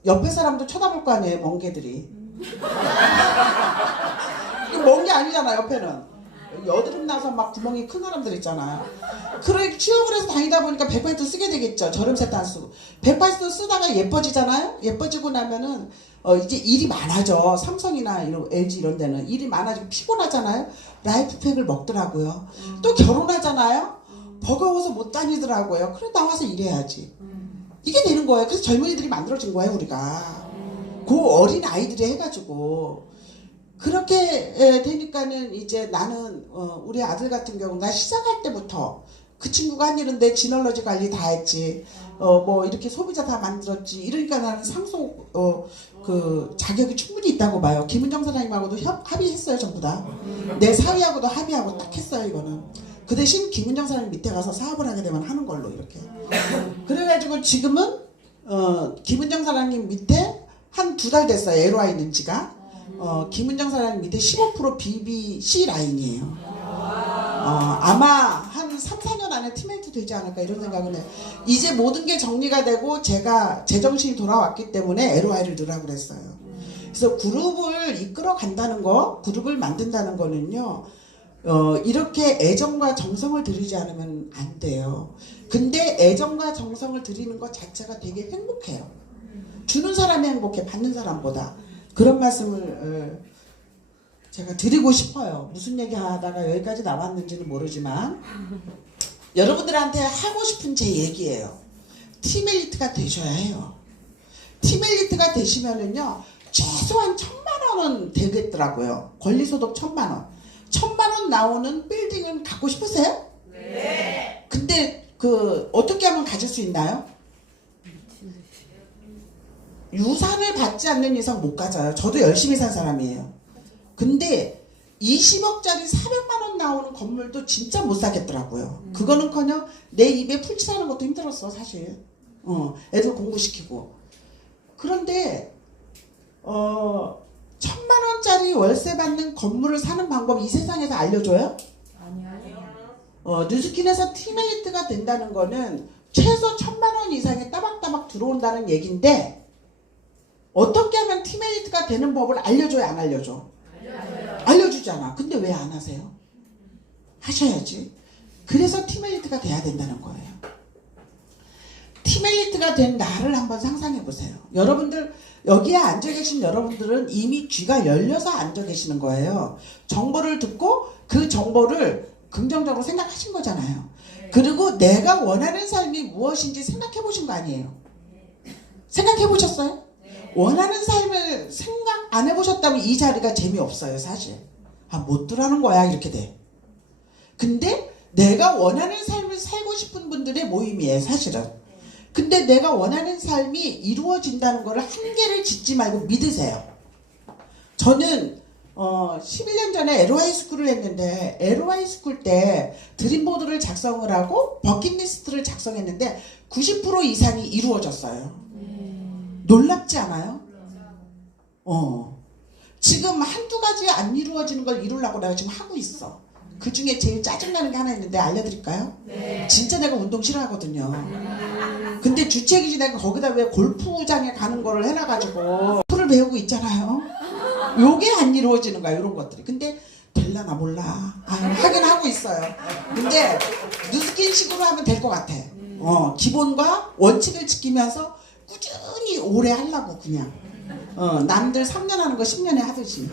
옆에 사람도 쳐다볼 거 아니에요. 멍게들이. 먼 게 아니잖아. 옆에는 여드름 나서 막 구멍이 큰 사람들 있잖아요. 그래 취업을 해서 다니다 보니까 100% 쓰게 되겠죠. 저렴 세트 안 쓰고 100% 쓰다가 예뻐지잖아요. 예뻐지고 나면은 이제 일이 많아져. 삼성이나 이런 LG 이런 데는 일이 많아지고 피곤하잖아요. 라이프팩을 먹더라고요. 또 결혼하잖아요. 버거워서 못 다니더라고요. 그래 나와서 일해야지. 이게 되는 거예요. 그래서 젊은이들이 만들어진 거예요. 우리가 그 어린 아이들이 해가지고 그렇게 되니까는 이제 나는 우리 아들 같은 경우 나 시작할 때부터 그 친구가 한 일은 내 지널러지 관리 다 했지. 뭐 이렇게 소비자 다 만들었지. 이러니까 나는 상속 그 자격이 충분히 있다고 봐요. 김은정 사장님하고도 합의했어요. 전부 다. 내 사위하고도 합의하고 딱 했어요. 이거는. 그 대신 김은정 사장님 밑에 가서 사업을 하게 되면 하는 걸로 이렇게. 그래가지고 지금은 김은정 사장님 밑에 한 2달 됐어요. LOI 있는 지가. 김은정 사장님 밑에 15% BBC 라인이에요. 아마 한 3, 4년 안에 팀메이트 되지 않을까 이런 생각은 해요. 이제 모든 게 정리가 되고 제가 제정신이 돌아왔기 때문에 LOI를 넣으라고 그랬어요. 그래서 그룹을 이끌어 간다는 거, 그룹을 만든다는 거는요. 이렇게 애정과 정성을 들이지 않으면 안 돼요. 근데 애정과 정성을 들이는 것 자체가 되게 행복해요. 주는 사람이 행복해, 받는 사람보다. 그런 말씀을 제가 드리고 싶어요. 무슨 얘기 하다가 여기까지 나왔는지는 모르지만 여러분들한테 하고 싶은 제 얘기예요. 팀 엘리트가 되셔야 해요. 팀 엘리트가 되시면은요 최소한 1,000만 원은 되겠더라고요. 권리소득 1,000만 원. 1,000만 원 나오는 빌딩을 갖고 싶으세요? 네. 근데 그 어떻게 하면 가질 수 있나요? 유산을 받지 않는 이상 못 가져요. 저도 열심히 산 사람이에요. 근데 20억짜리 400만 원 나오는 건물도 진짜 못 사겠더라고요. 그거는커녕 내 입에 풀칠하는 것도 힘들었어 사실. 애들 공부시키고. 그런데 1,000만 원짜리 월세 받는 건물을 사는 방법 이 세상에서 알려줘요? 아니요. 뉴스킨에서 팀메이트가 된다는 거는 최소 1,000만 원 이상이 따박따박 들어온다는 얘긴데 어떻게 하면 팀메이트가 되는 법을 알려줘야 안 알려줘? 알려주잖아. 근데 왜 안 하세요? 하셔야지. 그래서 팀메이트가 돼야 된다는 거예요. 팀메이트가 된 나를 한번 상상해 보세요. 여러분들 여기에 앉아 계신 여러분들은 이미 귀가 열려서 앉아 계시는 거예요. 정보를 듣고 그 정보를 긍정적으로 생각하신 거잖아요. 그리고 내가 원하는 삶이 무엇인지 생각해 보신 거 아니에요. 생각해 보셨어요? 원하는 삶을 생각 안 해보셨다면 이 자리가 재미없어요 사실. 못 들어가는 거야 이렇게 돼. 근데 내가 원하는 삶을 살고 싶은 분들의 모임이에요 사실은. 근데 내가 원하는 삶이 이루어진다는 거를 한계를 짓지 말고 믿으세요. 저는 11년 전에 LOI 스쿨을 했는데 LOI 스쿨 때 드림보드를 작성을 하고 버킷리스트를 작성했는데 90% 이상이 이루어졌어요. 놀랍지 않아요? 지금 한두 가지 안 이루어지는 걸 이루려고 내가 지금 하고 있어. 그 중에 제일 짜증나는 게 하나 있는데 알려드릴까요? 네. 진짜 내가 운동 싫어하거든요. 근데 주책이지 내가 거기다 왜 골프장에 가는 거를 해놔가지고 풀을 배우고 있잖아요. 요게 안 이루어지는 거야, 이런 것들이. 근데 될라나 몰라. 하긴 하고 있어요. 근데 누스킨식으로 하면 될 것 같아. 기본과 원칙을 지키면서 꾸준히 오래 하려고 그냥. 남들 3년 하는 거 10년에 하듯이.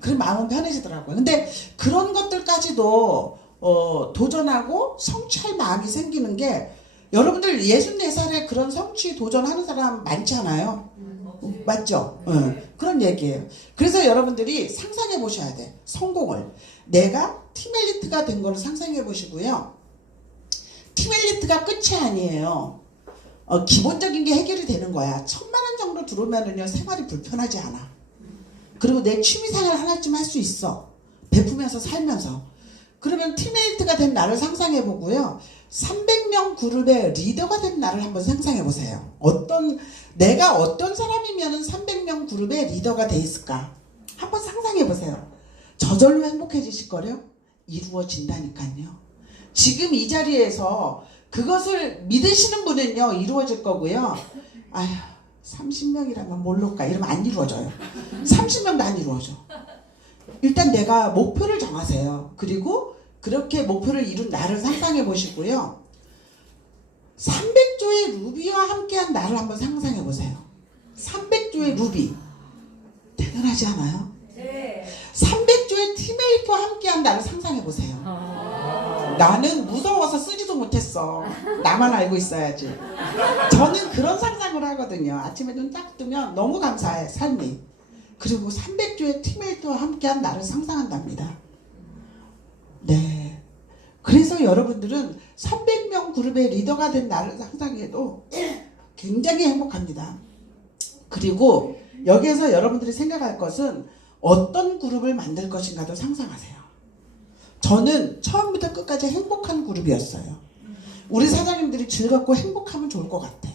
그럼 마음은 편해지더라고요. 근데 그런 것들까지도 도전하고 성취할 마음이 생기는 게 여러분들 64살에 그런 성취 도전하는 사람 많지 않아요? 맞죠? 그런 얘기예요. 그래서 여러분들이 상상해 보셔야 돼. 성공을. 내가 팀 엘리트가 된 걸 상상해 보시고요. 팀 엘리트가 끝이 아니에요. 기본적인 게 해결이 되는 거야. 1,000만 원 정도 들어오면은요, 생활이 불편하지 않아. 그리고 내 취미생활 하나쯤 할 수 있어. 베푸면서 살면서. 그러면 팀 엘리트가 된 나를 상상해 보고요. 300명 그룹의 리더가 된 나를 한번 상상해 보세요. 내가 어떤 사람이면 300명 그룹의 리더가 돼 있을까? 한번 상상해 보세요. 저절로 행복해지실 거요? 이루어진다니까요. 지금 이 자리에서 그것을 믿으시는 분은요, 이루어질 거고요. 아휴, 30명이라면 모를까? 이러면 안 이루어져요. 30명도 안 이루어져. 일단 내가 목표를 정하세요. 그리고 그렇게 목표를 이룬 나를 상상해 보시고요. 300조의 루비와 함께한 나를 한번 상상해 보세요. 300조의 루비. 대단하지 않아요? 네. 300조의 팀메이트와 함께한 나를 상상해 보세요. 나는 무서워서 쓰지도 못했어. 나만 알고 있어야지. 저는 그런 상상을 하거든요. 아침에 눈 딱 뜨면 너무 감사해, 삶이. 그리고 300조의 팀메이트와 함께한 나를 상상한답니다. 네. 그래서 여러분들은 300명 그룹의 리더가 된 나를 상상해도 굉장히 행복합니다. 그리고 여기에서 여러분들이 생각할 것은 어떤 그룹을 만들 것인가도 상상하세요. 저는 처음부터 끝까지 행복한 그룹이었어요. 우리 사장님들이 즐겁고 행복하면 좋을 것 같아.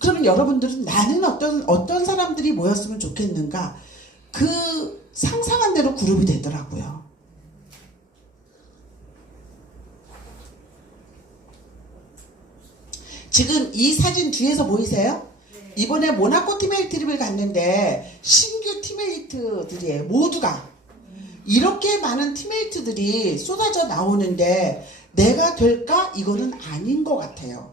그러면 여러분들은 나는 어떤 사람들이 모였으면 좋겠는가? 그 상상한 대로 그룹이 되더라고요. 지금 이 사진 뒤에서 보이세요? 이번에 모나코 팀메이트를 갔는데 신규 팀메이트들이에요. 모두가. 이렇게 많은 팀메이트들이 쏟아져 나오는데 내가 될까? 이거는 아닌 것 같아요.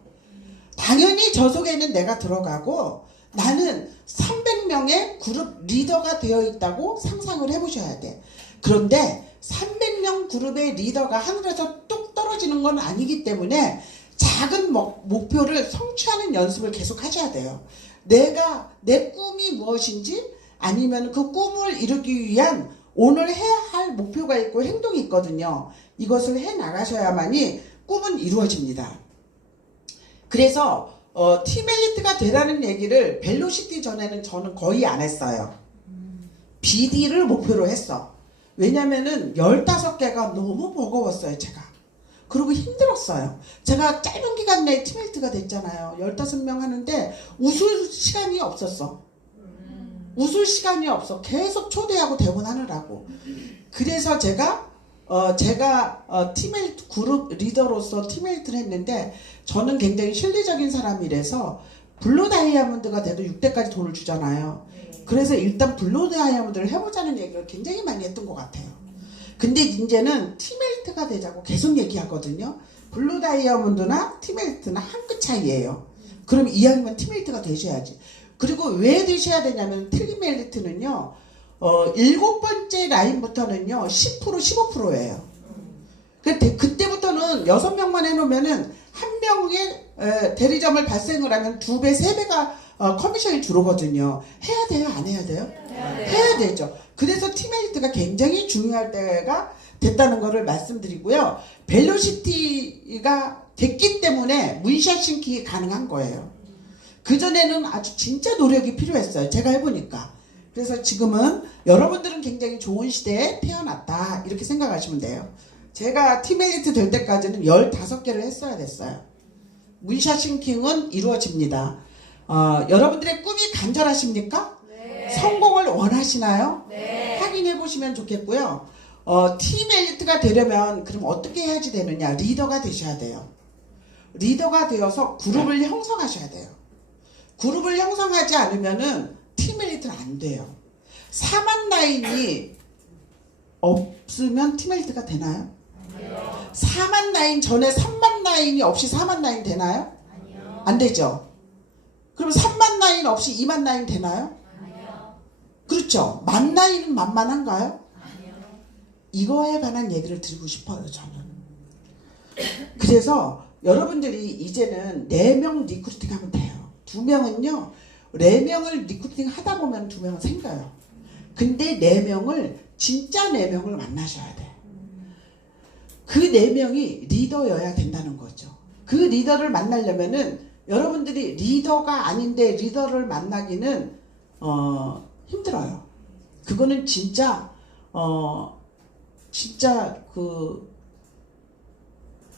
당연히 저 속에는 내가 들어가고 나는 300명의 그룹 리더가 되어 있다고 상상을 해보셔야 돼. 그런데 300명 그룹의 리더가 하늘에서 뚝 떨어지는 건 아니기 때문에 작은 목표를 성취하는 연습을 계속 하셔야 돼요. 내 꿈이 무엇인지 아니면 그 꿈을 이루기 위한 오늘 해야 할 목표가 있고 행동이 있거든요. 이것을 해 나가셔야만이 꿈은 이루어집니다. 그래서 팀 엘리트가 되라는 얘기를 벨로시티 전에는 저는 거의 안 했어요. BD를 목표로 했어. 왜냐면은 15개가 너무 버거웠어요, 제가. 그리고 힘들었어요. 제가 짧은 기간 내에 팀 엘리트가 됐잖아요. 15명 하는데 웃을 시간이 없었어. 웃을 시간이 없어. 계속 초대하고 대본하느라고. 그래서 제가 팀메이트 그룹 리더로서 팀메이트를 했는데 저는 굉장히 실리적인 사람이라서 블루 다이아몬드가 돼도 6대까지 돈을 주잖아요. 그래서 일단 블루 다이아몬드를 해보자는 얘기를 굉장히 많이 했던 것 같아요. 근데 이제는 팀메이트가 되자고 계속 얘기하거든요. 블루 다이아몬드나 팀메이트는 한 끗 차이예요. 그럼 이왕이면 팀메이트가 되셔야지. 그리고 왜 되셔야 되냐면 팀 엘리트는요. 7번째 라인부터는요. 10% 15%예요. 그때부터는 6명만 해놓으면은 한 명의 대리점을 발생을 하면 2배, 3배가 커미션이 들어오거든요. 해야 돼요? 안 해야 돼요? 해야 되죠. 그래서 팀 엘리트가 굉장히 중요할 때가 됐다는 것을 말씀드리고요. 벨로시티가 됐기 때문에 문샷 싱킹이 가능한 거예요. 그전에는 아주 진짜 노력이 필요했어요. 제가 해보니까. 그래서 지금은 여러분들은 굉장히 좋은 시대에 태어났다. 이렇게 생각하시면 돼요. 제가 팀 엘리트 될 때까지는 15개를 했어야 됐어요. 문샷 싱킹은 이루어집니다. 여러분들의 꿈이 간절하십니까? 성공을 원하시나요? 네. 확인해 보시면 좋겠고요. 팀 엘리트가 되려면 그럼 어떻게 해야지 되느냐? 리더가 되셔야 돼요. 리더가 되어서 그룹을 형성하셔야 돼요. 그룹을 형성하지 않으면은 팀 엘리트는 안 돼요. 4만 라인이 없으면 팀 엘리트가 되나요? 아니요. 4만 라인 전에 3만 라인이 없이 4만 라인 되나요? 아니요. 안 되죠. 그럼 3만 라인 없이 2만 라인 되나요? 아니요. 그렇죠. 만 라인은 만만한가요? 아니요. 이거에 관한 얘기를 드리고 싶어요, 저는. 그래서 여러분들이 이제는 4명 리크루팅 하면 돼요. 2명은요, 4명을 리크루팅 하다 보면 2명은 생겨요. 근데 4명을, 진짜 4명을 만나셔야 돼. 그 4명이 리더여야 된다는 거죠. 그 리더를 만나려면은 여러분들이 리더가 아닌데 리더를 만나기는 힘들어요. 그거는 진짜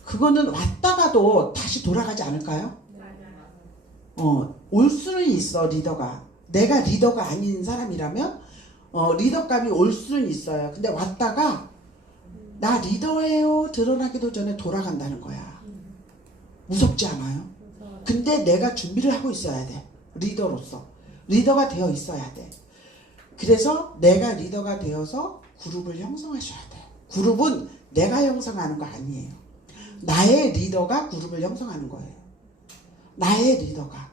그거는 왔다가도 다시 돌아가지 않을까요? 올 수는 있어, 리더가. 내가 리더가 아닌 사람이라면 리더감이 올 수는 있어요. 근데 왔다가 나 리더예요 드러나기도 전에 돌아간다는 거야. 무섭지 않아요? 근데 내가 준비를 하고 있어야 돼. 리더로서. 리더가 되어 있어야 돼. 그래서 내가 리더가 되어서 그룹을 형성하셔야 돼. 그룹은 내가 형성하는 거 아니에요. 나의 리더가 그룹을 형성하는 거예요. 나의 리더가.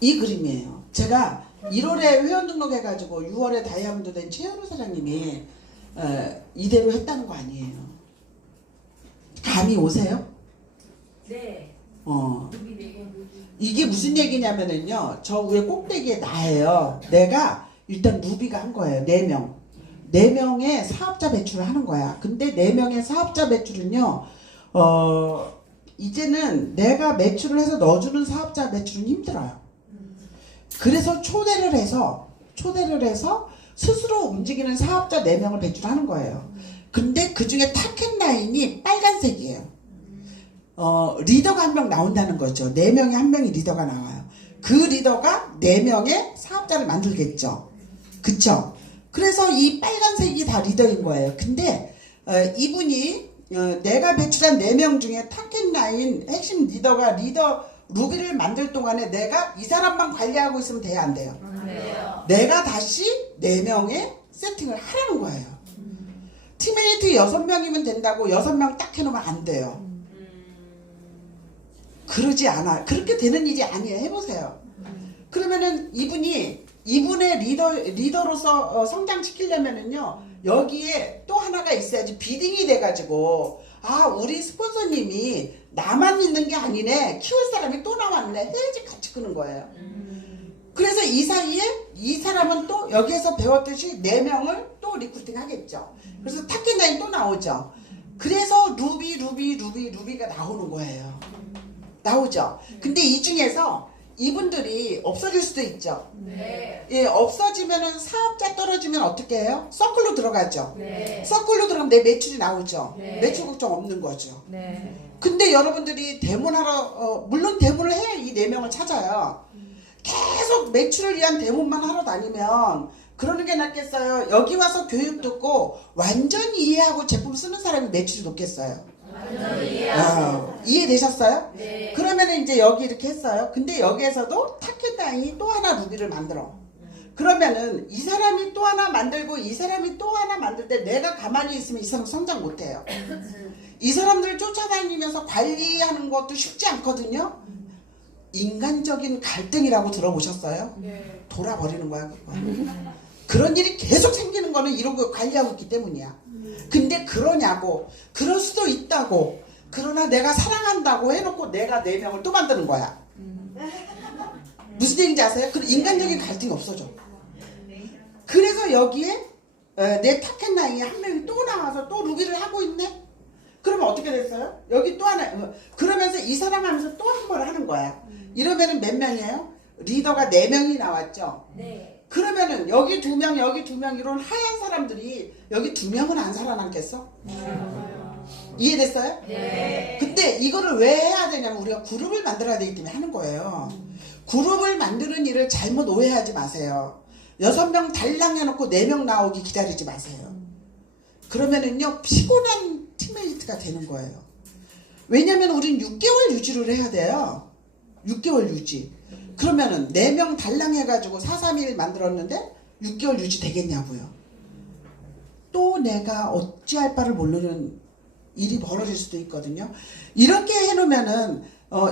이 그림이에요. 제가 1월에 회원 등록해가지고 6월에 다이아몬드 된 최현우 사장님이 이대로 했다는 거 아니에요. 감이 오세요? 네. 이게 무슨 얘기냐면은요, 저 위에 꼭대기에 나예요. 내가 일단 루비가 한 거예요. 4명. 4명의 사업자 배출을 하는 거야. 근데 4명의 사업자 배출은요, 이제는 내가 매출을 해서 넣어주는 사업자 매출은 힘들어요. 그래서 초대를 해서 스스로 움직이는 사업자 4명을 배출하는 거예요. 근데 그 중에 타켓 라인이 빨간색이에요. 리더가 한 명 나온다는 거죠. 4명에 한 명이 리더가 나와요. 그 리더가 4명의 사업자를 만들겠죠. 그쵸? 그래서 이 빨간색이 다 리더인 거예요. 근데 이분이 내가 배출한 4명 중에 타켓 라인 핵심 리더가 루비를 만들 동안에 내가 이 사람만 관리하고 있으면 돼야 안 돼요? 네. 내가 다시 4명의 세팅을 하라는 거예요. 팀메이트 6명이면 된다고 6명 딱 해놓으면 안 돼요. 그러지 않아. 그렇게 되는 일이 아니에요. 해보세요. 그러면은 이분의 리더로서 성장시키려면은요, 여기에 또 하나가 있어야지. 비딩이 돼가지고, 아, 우리 스폰서님이 나만 있는 게 아니네. 키울 사람이 또 나왔네. 해야지 같이 크는 거예요. 그래서 이 사이에 이 사람은 또 여기에서 배웠듯이 4명을 또 리크루팅 하겠죠. 그래서 타켓라인 또 나오죠. 그래서 루비가 나오는 거예요. 나오죠. 근데 이 중에서 이분들이 없어질 수도 있죠. 네. 예, 없어지면은 사업자 떨어지면 어떻게 해요? 서클로 들어가죠. 네. 서클로 들어가면 내 매출이 나오죠. 네. 매출 걱정 없는 거죠. 네. 근데 여러분들이 대문하러 물론 대문을 해야 이 4명을 찾아요. 계속 매출을 위한 대문만 하러 다니면 그러는 게 낫겠어요? 여기 와서 교육 듣고 완전히 이해하고 제품 쓰는 사람이 매출이 높겠어요? 완전히 이해되셨어요? 네. 그러면 이제 여기 이렇게 했어요. 근데 여기에서도 타켓라인이 또 하나 루비를 만들어. 그러면은 이 사람이 또 하나 만들고 이 사람이 또 하나 만들 때 내가 가만히 있으면 이 사람 성장 못해요. 이 사람들을 쫓아다니면서 관리하는 것도 쉽지 않거든요. 인간적인 갈등이라고 들어보셨어요? 네. 돌아버리는 거야, 그거. 그런 일이 계속 생기는 거는 이런 거 관리하고 있기 때문이야. 근데 그러냐고, 그럴 수도 있다고, 그러나 내가 사랑한다고 해놓고 내가 4명을 또 만드는 거야. 무슨 얘기인지 아세요? 그 인간적인 갈등이 없어져. 그래서 여기에 내 타켓 라인이 한 명이 또 나와서 또 루비를 하고 있네? 그러면 어떻게 됐어요? 여기 또 하나, 그러면서 이 사람 하면서 또 한 번 하는 거야. 이러면은 몇 명이에요? 리더가 4명이 나왔죠? 네. 그러면은 여기 2명, 여기 2명 이런 하얀 사람들이 여기 2명은 안 살아남겠어? 이해됐어요? 네. 근데 이거를 왜 해야 되냐면 우리가 그룹을 만들어야 되기 때문에 하는 거예요. 그룹을 만드는 일을 잘못 오해하지 마세요. 6명 달랑 해놓고 4명 나오기 기다리지 마세요. 그러면은요 피곤한 팀메이트가 되는 거예요. 왜냐면 우린 6개월 유지를 해야 돼요. 6개월 유지. 그러면은 4명 달랑 해가지고 4-3-1 만들었는데 6개월 유지 되겠냐고요. 또 내가 어찌할 바를 모르는 일이 벌어질 수도 있거든요. 이렇게 해놓으면은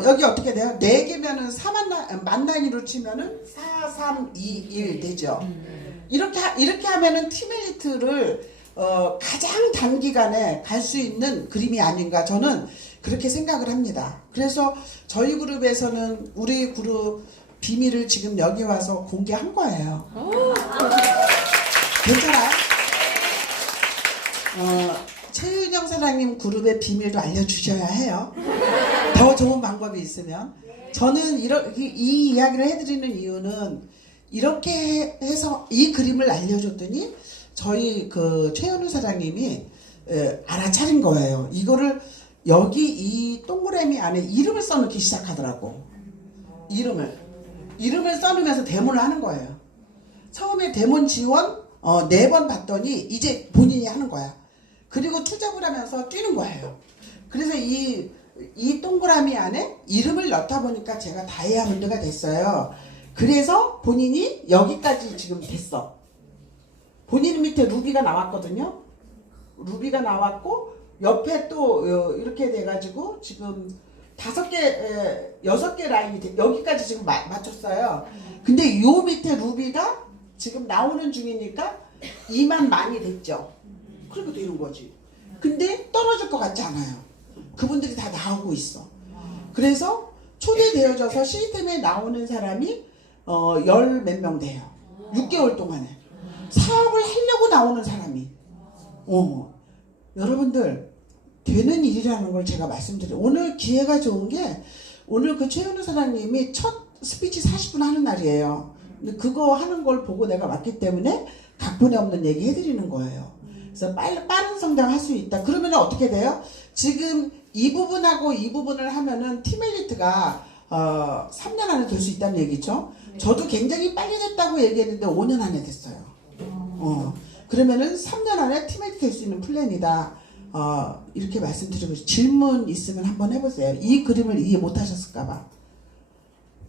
여기 어떻게 돼요? 4개면은 4만 단위로 치면은 4-3-2-1 되죠. 이렇게 하면은 팀메이트를 가장 단기간에 갈 수 있는 그림이 아닌가 저는 그렇게 생각을 합니다. 그래서 저희 그룹에서는 우리 그룹 비밀을 지금 여기 와서 공개한 거예요. 괜찮아요? 최윤영 사장님 그룹의 비밀도 알려주셔야 해요. 더 좋은 방법이 있으면. 저는 이 이야기를 해드리는 이유는 이렇게 해서 이 그림을 알려줬더니 저희 그 최현우 사장님이 알아차린 거예요. 이거를 여기 이 동그라미 안에 이름을 써놓기 시작하더라고. 이름을 써놓으면서 데모를 하는 거예요. 처음에 데몬 지원 4번 봤더니 이제 본인이 하는 거야. 그리고 투잡을 하면서 뛰는 거예요. 그래서 이 동그라미 안에 이름을 넣다 보니까 제가 다이아몬드가 됐어요. 그래서 본인이 여기까지 지금 됐어. 본인 밑에 루비가 나왔거든요. 루비가 나왔고 옆에 또 이렇게 돼가지고 지금 6개 라인이 여기까지 지금 맞췄어요. 근데 요 밑에 루비가 지금 나오는 중이니까 2만 많이 됐죠. 그렇게 되는 거지. 근데 떨어질 것 같지 않아요. 그분들이 다 나오고 있어. 그래서 초대되어져서 시스템에 나오는 사람이 10몇 명 돼요. 6개월 동안에. 사업을 하려고 나오는 사람이. 여러분들 되는 일이라는 걸 제가 말씀드려요. 오늘 기회가 좋은 게 오늘 그 최현우 사장님이 첫 스피치 40분 하는 날이에요. 근데 그거 하는 걸 보고 내가 왔기 때문에 각본에 없는 얘기 해드리는 거예요. 그래서 빠른 성장할 수 있다. 그러면 어떻게 돼요? 지금 이 부분하고 이 부분을 하면은 팀 엘리트가 3년 안에 될 수 있다는 얘기죠. 저도 굉장히 빨리 됐다고 얘기했는데 5년 안에 됐어요. 그러면은 3년 안에 팀 엘리트 될 수 있는 플랜이다. 이렇게 말씀드리고 질문 있으면 한번 해보세요. 이 그림을 이해 못하셨을까봐.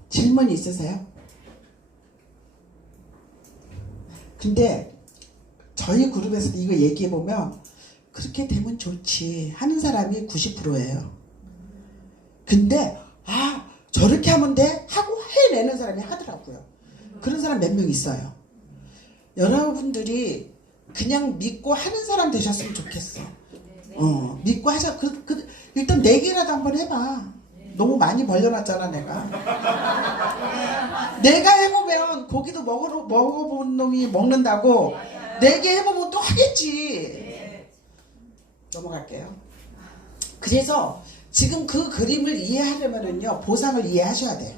질문 있으세요? 근데 저희 그룹에서도 이거 얘기해보면 그렇게 되면 좋지 하는 사람이 90%예요. 근데 저렇게 하면 돼 하고 해내는 사람이 하더라고요. 그런 사람 몇 명 있어요. 여러분들이 그냥 믿고 하는 사람 되셨으면 좋겠어. 믿고 하자. 일단 4개라도 한번 해봐. 너무 많이 벌려놨잖아 내가. 내가 해보면 고기도 먹어본 놈이 먹는다고 4개 해보면 또 하겠지. 넘어갈게요. 그래서 지금 그 그림을 이해하려면요 보상을 이해하셔야 돼요.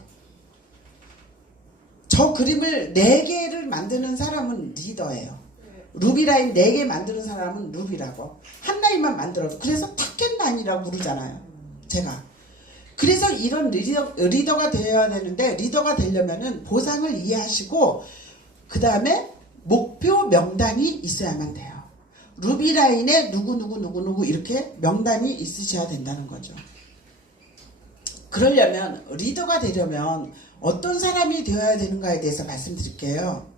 저 그림을 4개를 만드는 사람은 리더예요. 루비 라인 4개 만드는 사람은 루비라고. 한 라인만 만들어도. 그래서 타켓 라인이라고 부르잖아요. 제가. 그래서 이런 리더가 되어야 되는데 리더가 되려면은 보상을 이해하시고 그 다음에 목표 명단이 있어야만 돼요. 루비 라인에 누구 이렇게 명단이 있으셔야 된다는 거죠. 그러려면 리더가 되려면 어떤 사람이 되어야 되는가에 대해서 말씀드릴게요.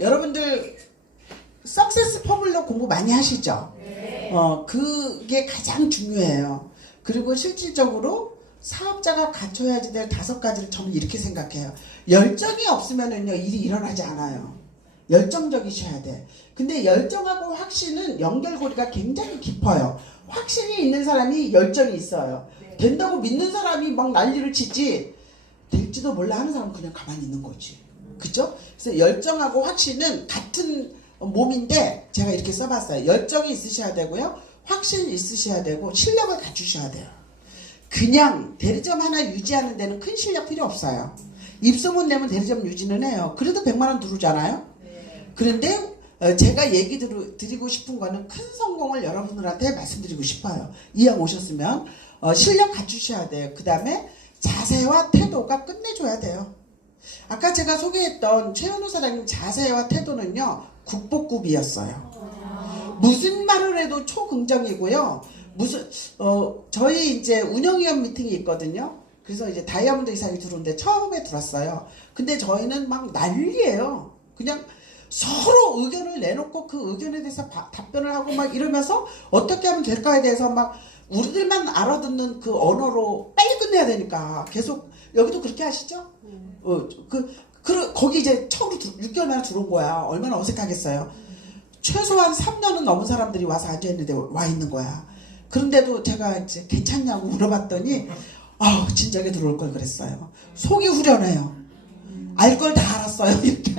여러분들 석세스 포뮬러 공부 많이 하시죠? 그게 가장 중요해요. 그리고 실질적으로 사업자가 갖춰야지 될 5가지를 저는 이렇게 생각해요. 열정이 없으면은요 일이 일어나지 않아요. 열정적이셔야 돼. 근데 열정하고 확신은 연결고리가 굉장히 깊어요. 확신이 있는 사람이 열정이 있어요. 된다고 믿는 사람이 막 난리를 치지 될지도 몰라 하는 사람은 그냥 가만히 있는 거지. 그죠? 그래서 열정하고 확신은 같은 몸인데 제가 이렇게 써봤어요. 열정이 있으셔야 되고요. 확신이 있으셔야 되고 실력을 갖추셔야 돼요. 그냥 대리점 하나 유지하는 데는 큰 실력 필요 없어요. 입소문 내면 대리점 유지는 해요. 그래도 100만 원 들어오잖아요. 그런데 제가 얘기 드리고 싶은 거는 큰 성공을 여러분들한테 말씀드리고 싶어요. 이왕 오셨으면 실력 갖추셔야 돼요. 그 다음에 자세와 태도가 끝내줘야 돼요. 아까 제가 소개했던 최현우 사장님 자세와 태도는요, 국보급이었어요. 무슨 말을 해도 초긍정이고요. 저희 이제 운영위원 미팅이 있거든요. 그래서 이제 다이아몬드 이상이 들어오는데 처음에 들었어요. 근데 저희는 막 난리예요. 그냥 서로 의견을 내놓고 그 의견에 대해서 답변을 하고 막 이러면서 어떻게 하면 될까에 대해서 막 우리들만 알아듣는 그 언어로 빨리 끝내야 되니까 계속 여기도 그렇게 하시죠? 거기 이제 처음으로 6개월 만에 들어온 거야. 얼마나 어색하겠어요. 최소한 3년은 넘은 사람들이 와서 앉아있는데 와 있는 거야. 그런데도 제가 이제 괜찮냐고 물어봤더니 진작에 들어올 걸 그랬어요. 속이 후련해요. 알 걸 다 알았어요. 이렇게.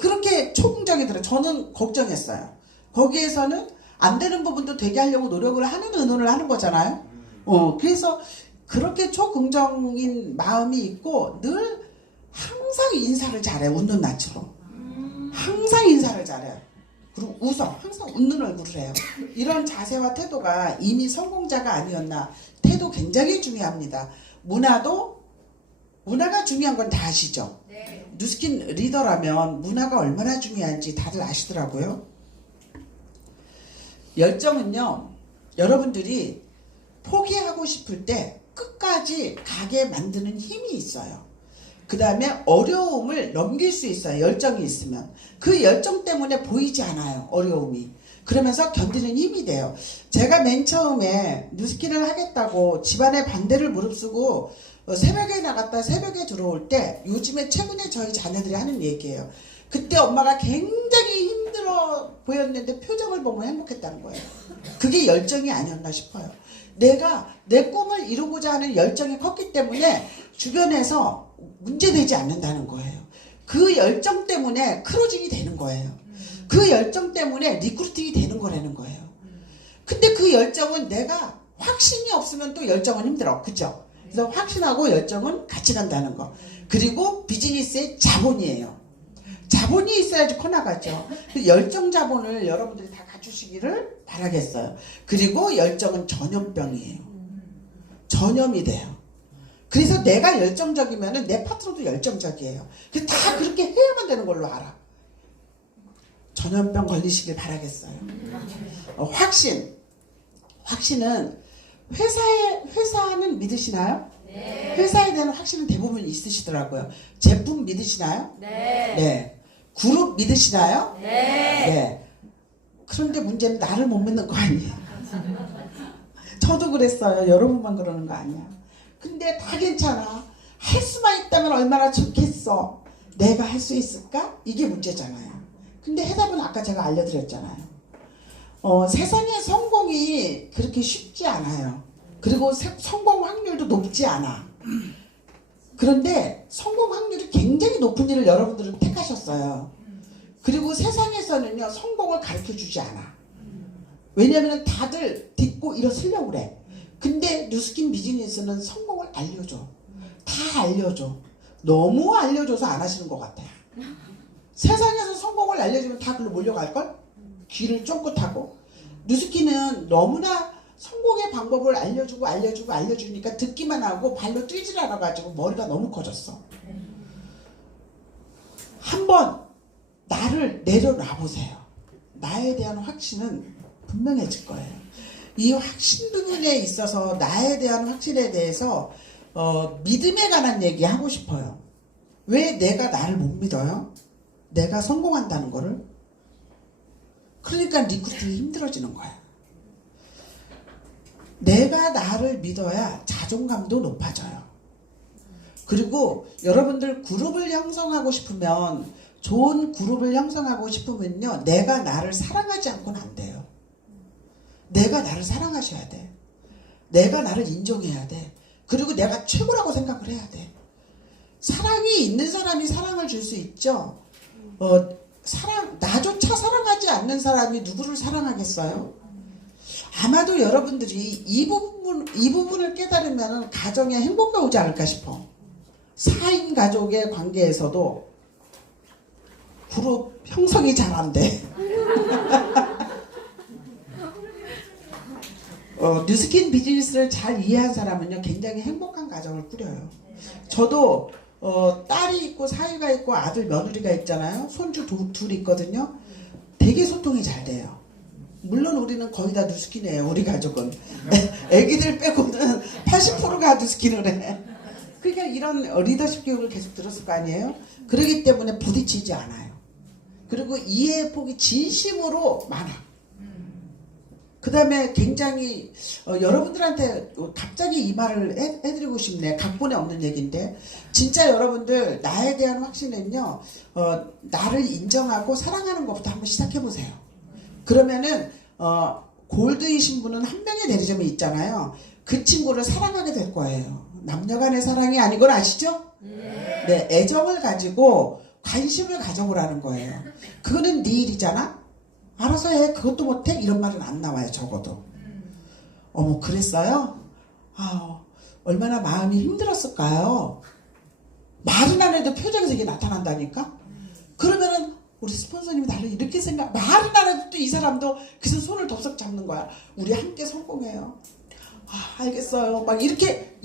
그렇게 초긍정이더라고요. 저는 걱정했어요. 거기에서는 안 되는 부분도 되게 하려고 노력을 하는 의논을 하는 거잖아요. 그래서 그렇게 초긍정인 마음이 있고 늘 항상 인사를 잘해요. 웃는 낯으로. 항상 인사를 잘해요. 그리고 웃어. 항상 웃는 얼굴을 해요. 이런 자세와 태도가 이미 성공자가 아니었나. 태도 굉장히 중요합니다. 문화가 중요한 건 다 아시죠? 네. 누스킨 리더라면 문화가 얼마나 중요한지 다들 아시더라고요. 열정은요, 여러분들이 포기하고 싶을 때 끝까지 가게 만드는 힘이 있어요. 그 다음에 어려움을 넘길 수 있어요. 열정이 있으면. 그 열정 때문에 보이지 않아요. 어려움이. 그러면서 견디는 힘이 돼요. 제가 맨 처음에 뉴스킨을 하겠다고 집안의 반대를 무릅쓰고 새벽에 나갔다 새벽에 들어올 때 요즘에 최근에 저희 자녀들이 하는 얘기예요. 그때 엄마가 굉장히 힘들어 보였는데 표정을 보면 행복했다는 거예요. 그게 열정이 아니었나 싶어요. 내가 내 꿈을 이루고자 하는 열정이 컸기 때문에 주변에서 문제되지 않는다는 거예요. 그 열정 때문에 크로징이 되는 거예요. 그 열정 때문에 리크루팅이 되는 거라는 거예요. 근데 그 열정은 내가 확신이 없으면 또 열정은 힘들어. 그죠? 그래서 확신하고 열정은 같이 간다는 거. 그리고 비즈니스의 자본이에요. 자본이 있어야지 커나가죠. 그 열정 자본을 여러분들이 다 갖추시기를 바라겠어요. 그리고 열정은 전염병이에요. 전염이 돼요. 그래서 내가 열정적이면 내 파트너도 열정적이에요. 그래서 다 그렇게 해야만 되는 걸로 알아. 전염병 걸리시길 바라겠어요. 확신은 회사는 믿으시나요? 네. 회사에 대한 확신은 대부분 있으시더라고요. 제품 믿으시나요? 네. 네. 그룹 믿으시나요? 네. 네. 그런데 문제는 나를 못 믿는 거 아니에요. 저도 그랬어요. 여러분만 그러는 거 아니야. 근데 다 괜찮아. 할 수만 있다면 얼마나 좋겠어. 내가 할 수 있을까? 이게 문제잖아요. 근데 해답은 아까 제가 알려드렸잖아요. 세상에 성공이 그렇게 쉽지 않아요. 그리고 성공 확률도 높지 않아. 그런데 성공 확률이 굉장히 높은 일을 여러분들은 택하셨어요. 그리고 세상에서는요, 성공을 가르쳐주지 않아. 왜냐하면 다들 딛고 일어서려고 그래. 근데 뉴스킨 비즈니스는 성공을 알려줘. 다 알려줘. 너무 알려줘서 안 하시는 것 같아요. 세상에서 성공을 알려주면 다 글로 몰려갈걸? 귀를 쫑긋하고. 뉴스킨은 너무나 성공의 방법을 알려주니까 듣기만 하고 발로 뛰질 않아가지고 머리가 너무 커졌어. 한번 나를 내려놔 보세요. 나에 대한 확신은 분명해질 거예요. 이 확신 부분에 있어서 나에 대한 확신에 대해서 믿음에 관한 얘기 하고 싶어요. 왜 내가 나를 못 믿어요? 내가 성공한다는 거를. 그러니까 리크루팅이 힘들어지는 거야. 내가 나를 믿어야 자존감도 높아져요. 그리고 여러분들 그룹을 형성하고 싶으면, 좋은 그룹을 형성하고 싶으면요, 내가 나를 사랑하지 않고는 안 돼요. 내가 나를 사랑하셔야 돼. 내가 나를 인정해야 돼. 그리고 내가 최고라고 생각을 해야 돼. 사랑이 있는 사람이 사랑을 줄 수 있죠. 나조차 사랑하지 않는 사람이 누구를 사랑하겠어요? 아마도 여러분들이 이 부분을 깨달으면 가정에 행복이 오지 않을까 싶어. 4인 가족의 관계에서도 그룹 형성이 잘 안 돼. 뉴스킨 비즈니스를 잘 이해한 사람은요 굉장히 행복한 가정을 꾸려요. 저도 딸이 있고 사위가 있고 아들 며느리가 있잖아요. 손주 둘 있거든요. 되게 소통이 잘 돼요. 물론 우리는 거의 다 뉴스킨이에요. 우리 가족은 애기들 빼고는 80%가 뉴스킨을 해. 그러니까 이런 리더십 교육을 계속 들었을 거 아니에요. 그러기 때문에 부딪히지 않아요. 그리고 이해의 폭이 진심으로 많아. 그 다음에 굉장히 여러분들한테 갑자기 이 말을 해드리고 싶네. 각본에 없는 얘기인데 진짜 여러분들 나에 대한 확신은요 나를 인정하고 사랑하는 것부터 한번 시작해보세요. 그러면은 골드이신 분은 한 명의 대리점이 있잖아요. 그 친구를 사랑하게 될 거예요. 남녀간의 사랑이 아닌 걸 아시죠? 네, 애정을 가지고 관심을 가져보라는 거예요. 그거는 네 일이잖아? 알아서 해. 그것도 못해? 이런 말은 안 나와요. 적어도. 어머 그랬어요? 아, 얼마나 마음이 힘들었을까요? 말은 안 해도 표정에서 이게 나타난다니까? 그러면은 우리 스폰서님이 나를 이렇게 말은 안 해도 또 이 사람도 그래서 손을 덥석 잡는 거야. 우리 함께 성공해요. 아, 알겠어요. 막 이렇게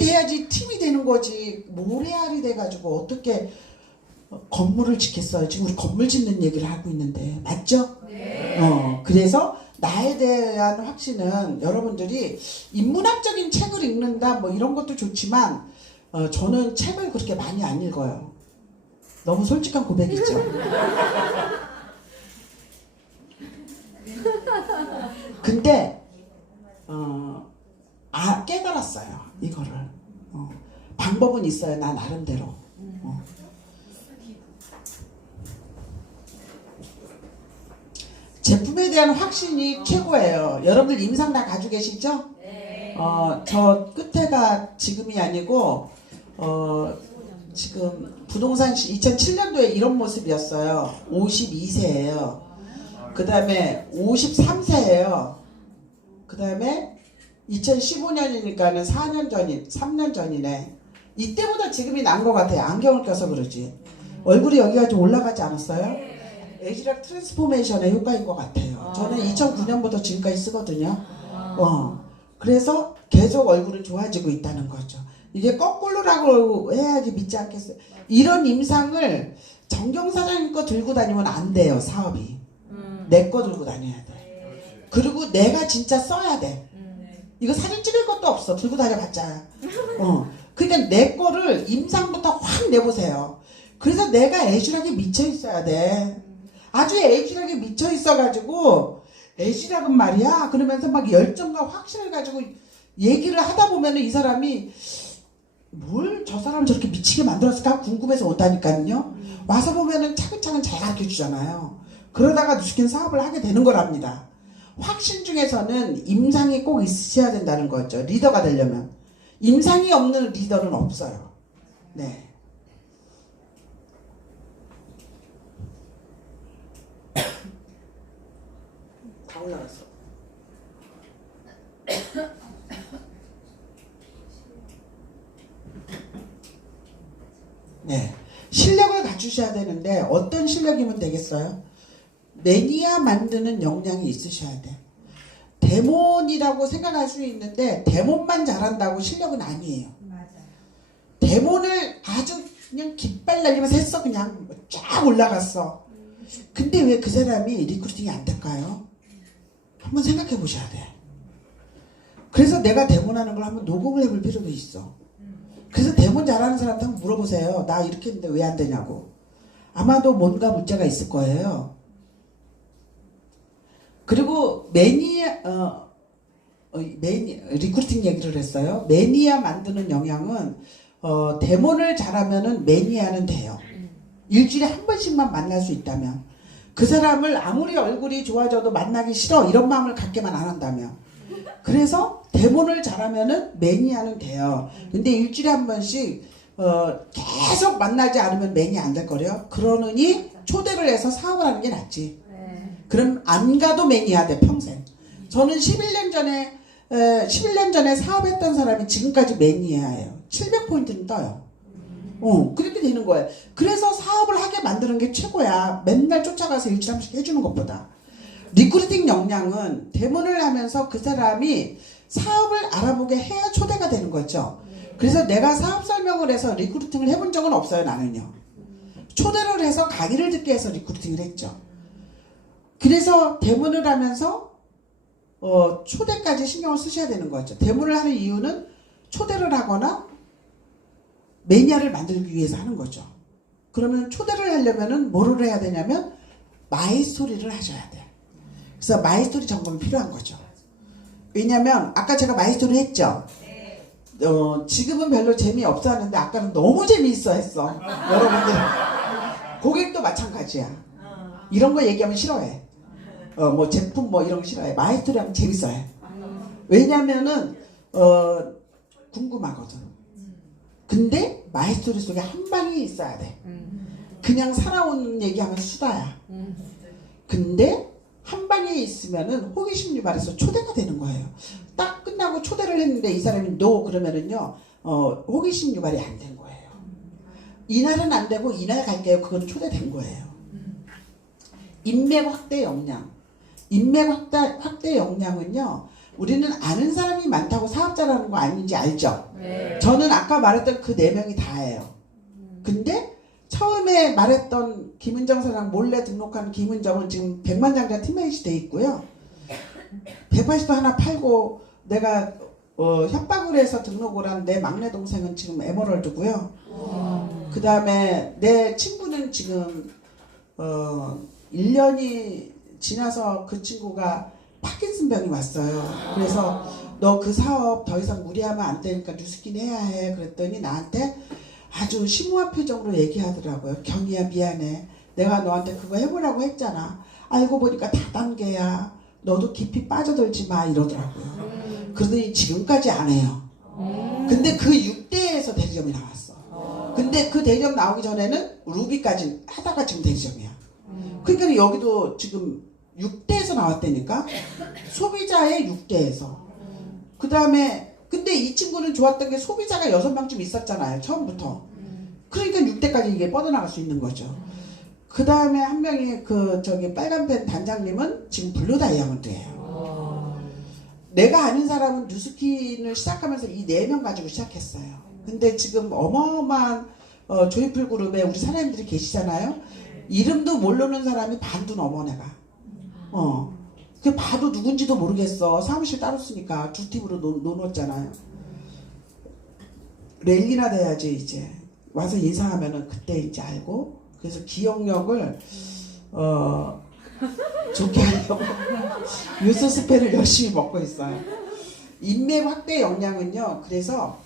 돼야지 팀이 되는 거지. 모래알이 돼가지고 어떻게 건물을 짓겠어요. 지금 우리 건물 짓는 얘기를 하고 있는데 맞죠? 네. 그래서 나에 대한 확신은 여러분들이 인문학적인 책을 읽는다 뭐 이런 것도 좋지만 저는 책을 그렇게 많이 안 읽어요. 너무 솔직한 고백이죠. 근데 깨달았어요. 이거를 방법은 있어요. 나 나름대로. 제품에 대한 확신이 최고예요. 여러분들 임상 다 가지고 계시죠? 네. 저 끝에가 지금이 아니고 지금 부동산 2007년도에 이런 모습이었어요. 52세예요. 그 다음에 53세예요. 그 다음에 2015년이니까는 3년 전이네. 이때보다 지금이 난 것 같아요. 안경을 껴서 그러지. 얼굴이 여기가 좀 올라가지 않았어요? 에이지락 트랜스포메이션의 효과인 것 같아요. 저는 2009년부터 지금까지 쓰거든요. 그래서 계속 얼굴은 좋아지고 있다는 거죠. 이게 거꾸로라고 해야지 믿지 않겠어요. 이런 임상을 정경 사장님 거 들고 다니면 안 돼요. 사업이. 내 거 들고 다녀야 돼. 그리고 내가 진짜 써야 돼. 이거 사진 찍을 것도 없어. 들고 다녀봤자. 그러니까 내 거를 임상부터 확 내보세요. 그래서 내가 애주락에 미쳐 있어야 돼. 아주 애주락에 미쳐 있어가지고 애주락은 말이야. 그러면서 막 열정과 확신을 가지고 얘기를 하다 보면은 이 사람이 뭘 저 사람 저렇게 미치게 만들었을까 궁금해서 온다니까요. 와서 보면은 차근차근 잘 가르쳐주잖아요. 그러다가 뉴스킨 사업을 하게 되는 거랍니다. 확신 중에서는 임상이 꼭 있어야 된다는 거죠. 리더가 되려면. 임상이 없는 리더는 없어요. 네. 다 올라갔어. 네. 실력을 갖추셔야 되는데 어떤 실력이면 되겠어요? 매니아 만드는 역량이 있으셔야 돼. 데몬이라고 생각할 수 있는데 데몬만 잘한다고 실력은 아니에요. 데몬을 아주 그냥 깃발 날리면서 했어. 그냥 쫙 올라갔어. 근데 왜 그 사람이 리크루팅이 안 될까요? 한번 생각해 보셔야 돼. 그래서 내가 데몬하는 걸 한번 녹음을 해볼 필요도 있어. 그래서 데몬 잘하는 사람한테 한번 물어보세요. 나 이렇게 했는데 왜 안 되냐고. 아마도 뭔가 문제가 있을 거예요. 그리고 리크루팅 얘기를 했어요. 매니아 만드는 영향은 데몬을 잘하면은 매니아는 돼요. 일주일에 한 번씩만 만날 수 있다면, 그 사람을 아무리 얼굴이 좋아져도 만나기 싫어 이런 마음을 갖게만 안 한다면, 그래서 데몬을 잘하면은 매니아는 돼요. 근데 일주일에 한 번씩 계속 만나지 않으면 매니아 안 될 거래요. 그러느니 초대를 해서 사업을 하는 게 낫지. 그럼 안 가도 매니아 돼 평생. 저는 11년 전에 사업했던 사람이 지금까지 매니아예요. 700포인트는 떠요. 그렇게 되는 거예요. 그래서 사업을 하게 만드는 게 최고야. 맨날 쫓아가서 일주일에 한 번씩 해주는 것보다. 리크루팅 역량은 대문을 하면서 그 사람이 사업을 알아보게 해야 초대가 되는 거죠. 그래서 내가 사업 설명을 해서 리크루팅을 해본 적은 없어요, 나는요. 초대를 해서 강의를 듣게 해서 리크루팅을 했죠. 그래서 대문을 하면서 초대까지 신경을 쓰셔야 되는 거죠. 대문을 하는 이유는 초대를 하거나 매니아를 만들기 위해서 하는 거죠. 그러면 초대를 하려면은 뭐를 해야 되냐면 마이스토리를 하셔야 돼요. 그래서 마이스토리 점검이 필요한 거죠. 왜냐면 아까 제가 마이스토리 했죠. 지금은 별로 재미없어 하는데 아까는 너무 재미있어 했어. 여러분들 고객도 마찬가지야. 이런 거 얘기하면 싫어해. 뭐 제품 뭐 이런 거 싫어해. 마이스토리 하면 재밌어해. 왜냐면은 궁금하거든. 근데 마이스토리 속에 한 방이 있어야 돼. 그냥 살아온 얘기하면 수다야. 근데 한 방에 있으면은 호기심 유발해서 초대가 되는 거예요. 딱 끝나고 초대를 했는데 이 사람이 노 그러면은요 호기심 유발이 안 된 거예요. 이날은 안 되고 이날 갈게요. 그건 초대된 거예요. 인맥 확대 역량. 인맥 확대 역량은요. 우리는 아는 사람이 많다고 사업자라는 거 아닌지 알죠? 네. 저는 아까 말했던 그 4명이 다예요. 근데 처음에 말했던 김은정 사장 몰래 등록한 김은정은 지금 100만장자 팀메이트 돼 있고요. 180도 하나 팔고 내가 협박을 해서 등록을 한 내 막내 동생은 지금 에머럴드고요. 그 다음에 내 친구는 지금 1년이 지나서 그 친구가 파킨슨병이 왔어요. 그래서 너 그 사업 더 이상 무리하면 안 되니까 뉴스킨 해야 해. 그랬더니 나한테 아주 심오한 표정으로 얘기하더라고요. 경희야 미안해. 내가 너한테 그거 해보라고 했잖아. 알고 보니까 다단계야. 너도 깊이 빠져들지 마 이러더라고요. 그러더니 지금까지 안 해요. 근데 그 6대에서 대리점이 나왔어. 근데 그 대리점 나오기 전에는 루비까지 하다가 지금 대리점이야. 그러니까 여기도 지금 6대에서 나왔다니까. 소비자의 6대에서. 그 다음에 근데 이 친구는 좋았던 게 소비자가 6명쯤 있었잖아요. 처음부터. 그러니까 6대까지 이게 뻗어나갈 수 있는 거죠. 그 다음에 한 명이 빨간펜 단장님은 지금 블루 다이아몬드예요. 내가 아는 사람은 뉴스킨을 시작하면서 이 4명 가지고 시작했어요. 근데 지금 어마어마한 조이풀 그룹에 우리 사장님들이 계시잖아요. 이름도 모르는 사람이 반도 넘어 내가. 그 봐도 누군지도 모르겠어. 사무실 따로 쓰니까 두 팀으로 놓았잖아요. 랠리나 돼야지 이제 와서 인사하면은 그때 이제 알고. 그래서 기억력을 좋게 하려고 뉴스 스팸을 열심히 먹고 있어요. 인맥 확대 역량은요. 그래서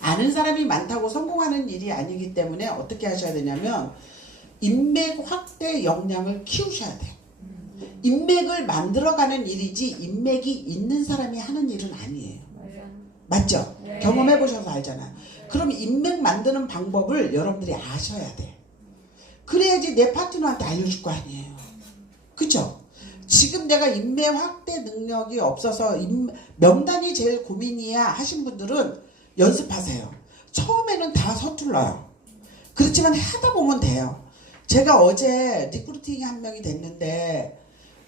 아는 사람이 많다고 성공하는 일이 아니기 때문에 어떻게 하셔야 되냐면 인맥 확대 역량을 키우셔야 돼요. 인맥을 만들어가는 일이지 인맥이 있는 사람이 하는 일은 아니에요. 맞죠? 네. 경험해보셔서 알잖아요. 그럼 인맥 만드는 방법을 여러분들이 아셔야 돼. 그래야지 내 파트너한테 알려줄 거 아니에요. 그쵸? 지금 내가 인맥 확대 능력이 없어서 명단이 제일 고민이야 하신 분들은 연습하세요. 처음에는 다 서툴러요. 그렇지만 하다 보면 돼요. 제가 어제 리크루팅이 한 명이 됐는데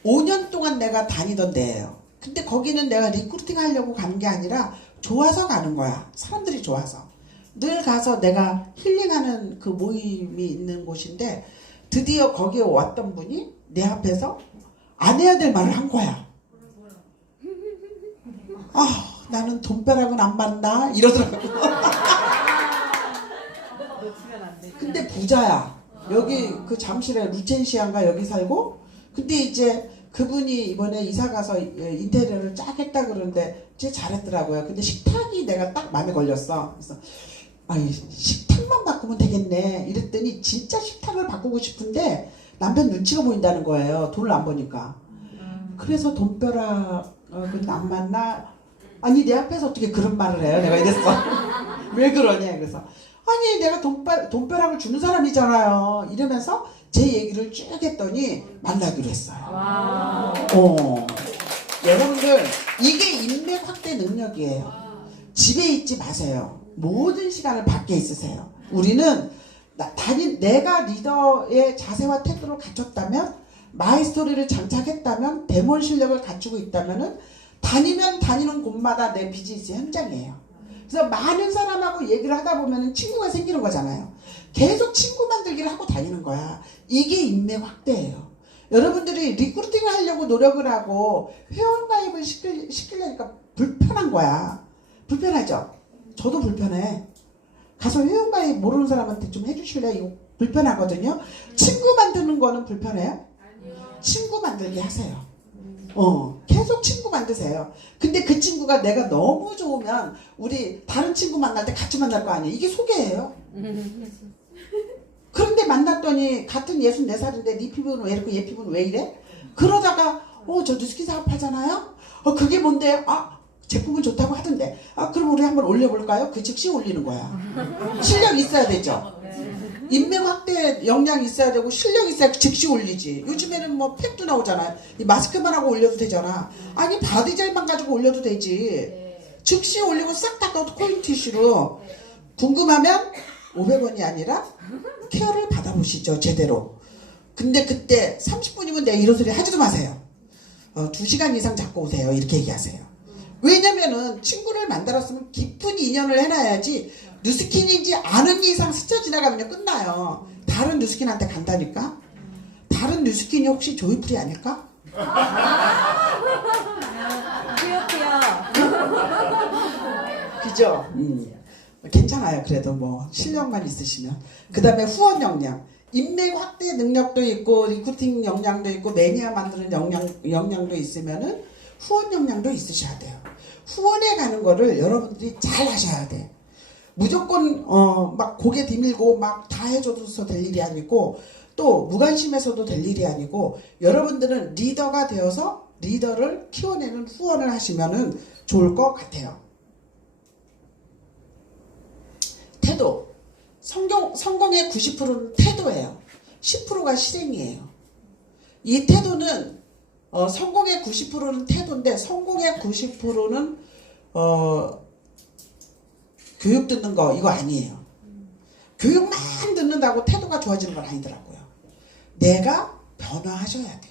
5년 동안 내가 다니던 데예요. 근데 거기는 내가 리크루팅 하려고 간 게 아니라 좋아서 가는 거야. 사람들이 좋아서. 늘 가서 내가 힐링하는 그 모임이 있는 곳인데 드디어 거기에 왔던 분이 내 앞에서 안 해야 될 말을 한 거야. 나는 돈벼락은 안 받나? 이러더라고. 근데 부자야. 여기 그 잠실에 루첸시안가 여기 살고. 근데 이제 그분이 이번에 이사 가서 인테리어를 쫙 했다 그러는데 진짜 잘했더라고요. 근데 식탁이 내가 딱 마음에 걸렸어. 그래서 식탁만 바꾸면 되겠네. 이랬더니 진짜 식탁을 바꾸고 싶은데 남편 눈치가 보인다는 거예요. 돈을 안 버니까. 그래서 돈벼락은 안 맞나? 아니 내 앞에서 어떻게 그런 말을 해요? 내가 이랬어. 왜 그러냐? 그래서 아니 내가 돈벼락을 주는 사람이잖아요. 이러면서 제 얘기를 쭉 했더니 만나기로 했어요. 여러분들 이게 인맥 확대 능력이에요. 집에 있지 마세요. 모든 시간을 밖에 있으세요. 우리는 내가 리더의 자세와 태도를 갖췄다면, 마이스토리를 장착했다면, 데몬 실력을 갖추고 있다면은 다니면 다니는 곳마다 내 비즈니스 현장이에요. 그래서 많은 사람하고 얘기를 하다 보면은 친구가 생기는 거잖아요. 계속 친구 만들기를 하고 다니는 거야. 이게 인맥 확대예요. 여러분들이 리크루팅을 하려고 노력을 하고 회원가입을 시키려니까 불편한 거야. 불편하죠? 저도 불편해. 가서 회원가입 모르는 사람한테 좀 해주실래요? 이거 불편하거든요. 친구 만드는 거는 불편해요? 친구 만들게 하세요. 계속 친구 만드세요. 근데 그 친구가 내가 너무 좋으면 우리 다른 친구 만날 때 같이 만날 거 아니에요? 이게 소개예요. 그런데 만났더니 같은 64살인데 네 피부는 왜 이렇고 얘 피부는 왜 이래? 그러다가 저 뉴스킨 사업하잖아요? 그게 뭔데? 제품은 좋다고 하던데. 그럼 우리 한번 올려볼까요? 그 즉시 올리는 거야. 실력 있어야 되죠. 인맥 확대 역량이 있어야 되고 실력 있어야 즉시 올리지. 요즘에는 뭐 팩도 나오잖아요. 이 마스크만 하고 올려도 되잖아. 아니 바디젤만 가지고 올려도 되지. 즉시 올리고 싹 닦아도 코인 티슈로. 궁금하면 500원이 아니라 케어를 받아보시죠. 제대로. 근데 그때 30분이면 내가 이런 소리 하지도 마세요. 2시간 이상 잡고 오세요. 이렇게 얘기하세요. 왜냐면은 친구를 만들었으면 깊은 인연을 해놔야지. 뉴스킨인지 아는 이상 스쳐 지나가면 끝나요. 다른 뉴스킨한테 간다니까. 다른 뉴스킨이 혹시 조이풀이 아닐까? 그죠? 괜찮아요. 그래도 뭐 실력만 있으시면. 그 다음에 후원 역량. 인맥 확대 능력도 있고 리크루팅 역량도 있고 매니아 만드는 역량도 있으면은 후원 역량도 있으셔야 돼요. 후원에 가는 거를 여러분들이 잘 하셔야 돼. 무조건 막 고개 디밀고 막 다 해줘서 될 일이 아니고 또 무관심해서도 될 일이 아니고 여러분들은 리더가 되어서 리더를 키워내는 후원을 하시면은 좋을 것 같아요. 태도. 성공의 90%는 태도예요. 10%가 실행이에요. 이 태도는 성공의 90%는 태도인데 성공의 90%는 교육 듣는 거 이거 아니에요. 교육만 듣는다고 태도가 좋아지는 건 아니더라고요. 내가 변화하셔야 돼.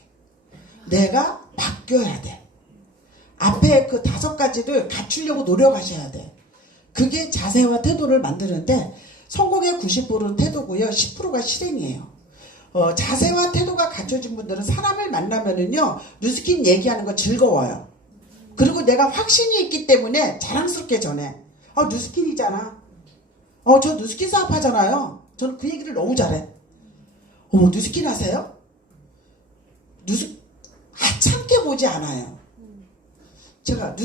내가 바뀌어야 돼. 앞에 그 5가지를 갖추려고 노력하셔야 돼. 그게 자세와 태도를 만드는데 성공의 90%는 태도고요. 10%가 실행이에요. 자세와 태도가 갖춰진 분들은 사람을 만나면은요, 뉴스킨 얘기하는 거 즐거워요. 그리고 내가 확신이 있기 때문에 자랑스럽게 전해. 뉴스킨이잖아. 저 뉴스킨 사업 하잖아요. 저는 그 얘기를 너무 잘해. 뉴스킨 하세요? 하찮게 보지 않아요. 제가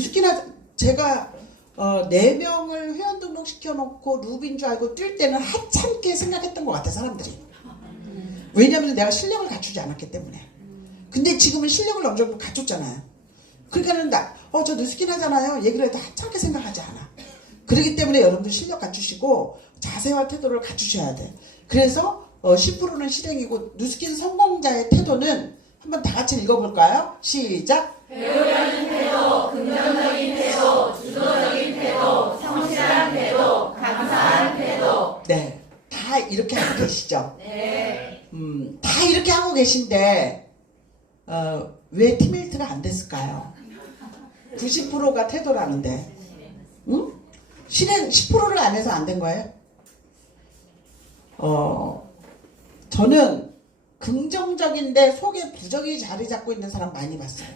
4명을 회원 등록시켜놓고 루비인 줄 알고 뛸 때는 하찮게 생각했던 것 같아, 사람들이. 왜냐하면 내가 실력을 갖추지 않았기 때문에. 근데 지금은 실력을 어느 정도 갖췄잖아요. 그러니까는 저 뉴스킨 하잖아요. 얘기를 해도 하찮게 생각하지 않아. 그렇기 때문에 여러분들 실력 갖추시고 자세와 태도를 갖추셔야 돼. 그래서 10%는 실행이고 뉴스킨 성공자의 태도는 한번 다 같이 읽어볼까요? 시작! 배우려는 태도, 긍정적인 태도, 주도적인 태도, 성실한 태도, 감사한 태도. 네, 다 이렇게 하고 계시죠? 네. 다 이렇게 하고 계신데 왜 팀밀트가 안 됐을까요? 90%가 태도라는데 실행 10%를 안 해서 안 된 거예요? 저는 긍정적인데 속에 부정이 자리 잡고 있는 사람 많이 봤어요.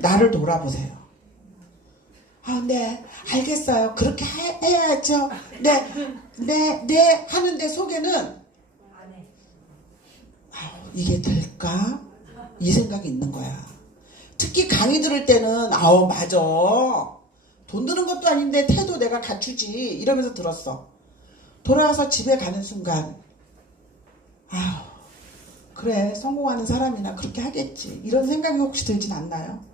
나를 돌아보세요. 네, 알겠어요. 그렇게 해야죠. 네 하는데 속에는 이게 될까? 이 생각이 있는 거야. 특히 강의 들을 때는 맞아. 돈 드는 것도 아닌데 태도 내가 갖추지 이러면서 들었어. 돌아와서 집에 가는 순간 그래 성공하는 사람이나 그렇게 하겠지 이런 생각이 혹시 들진 않나요?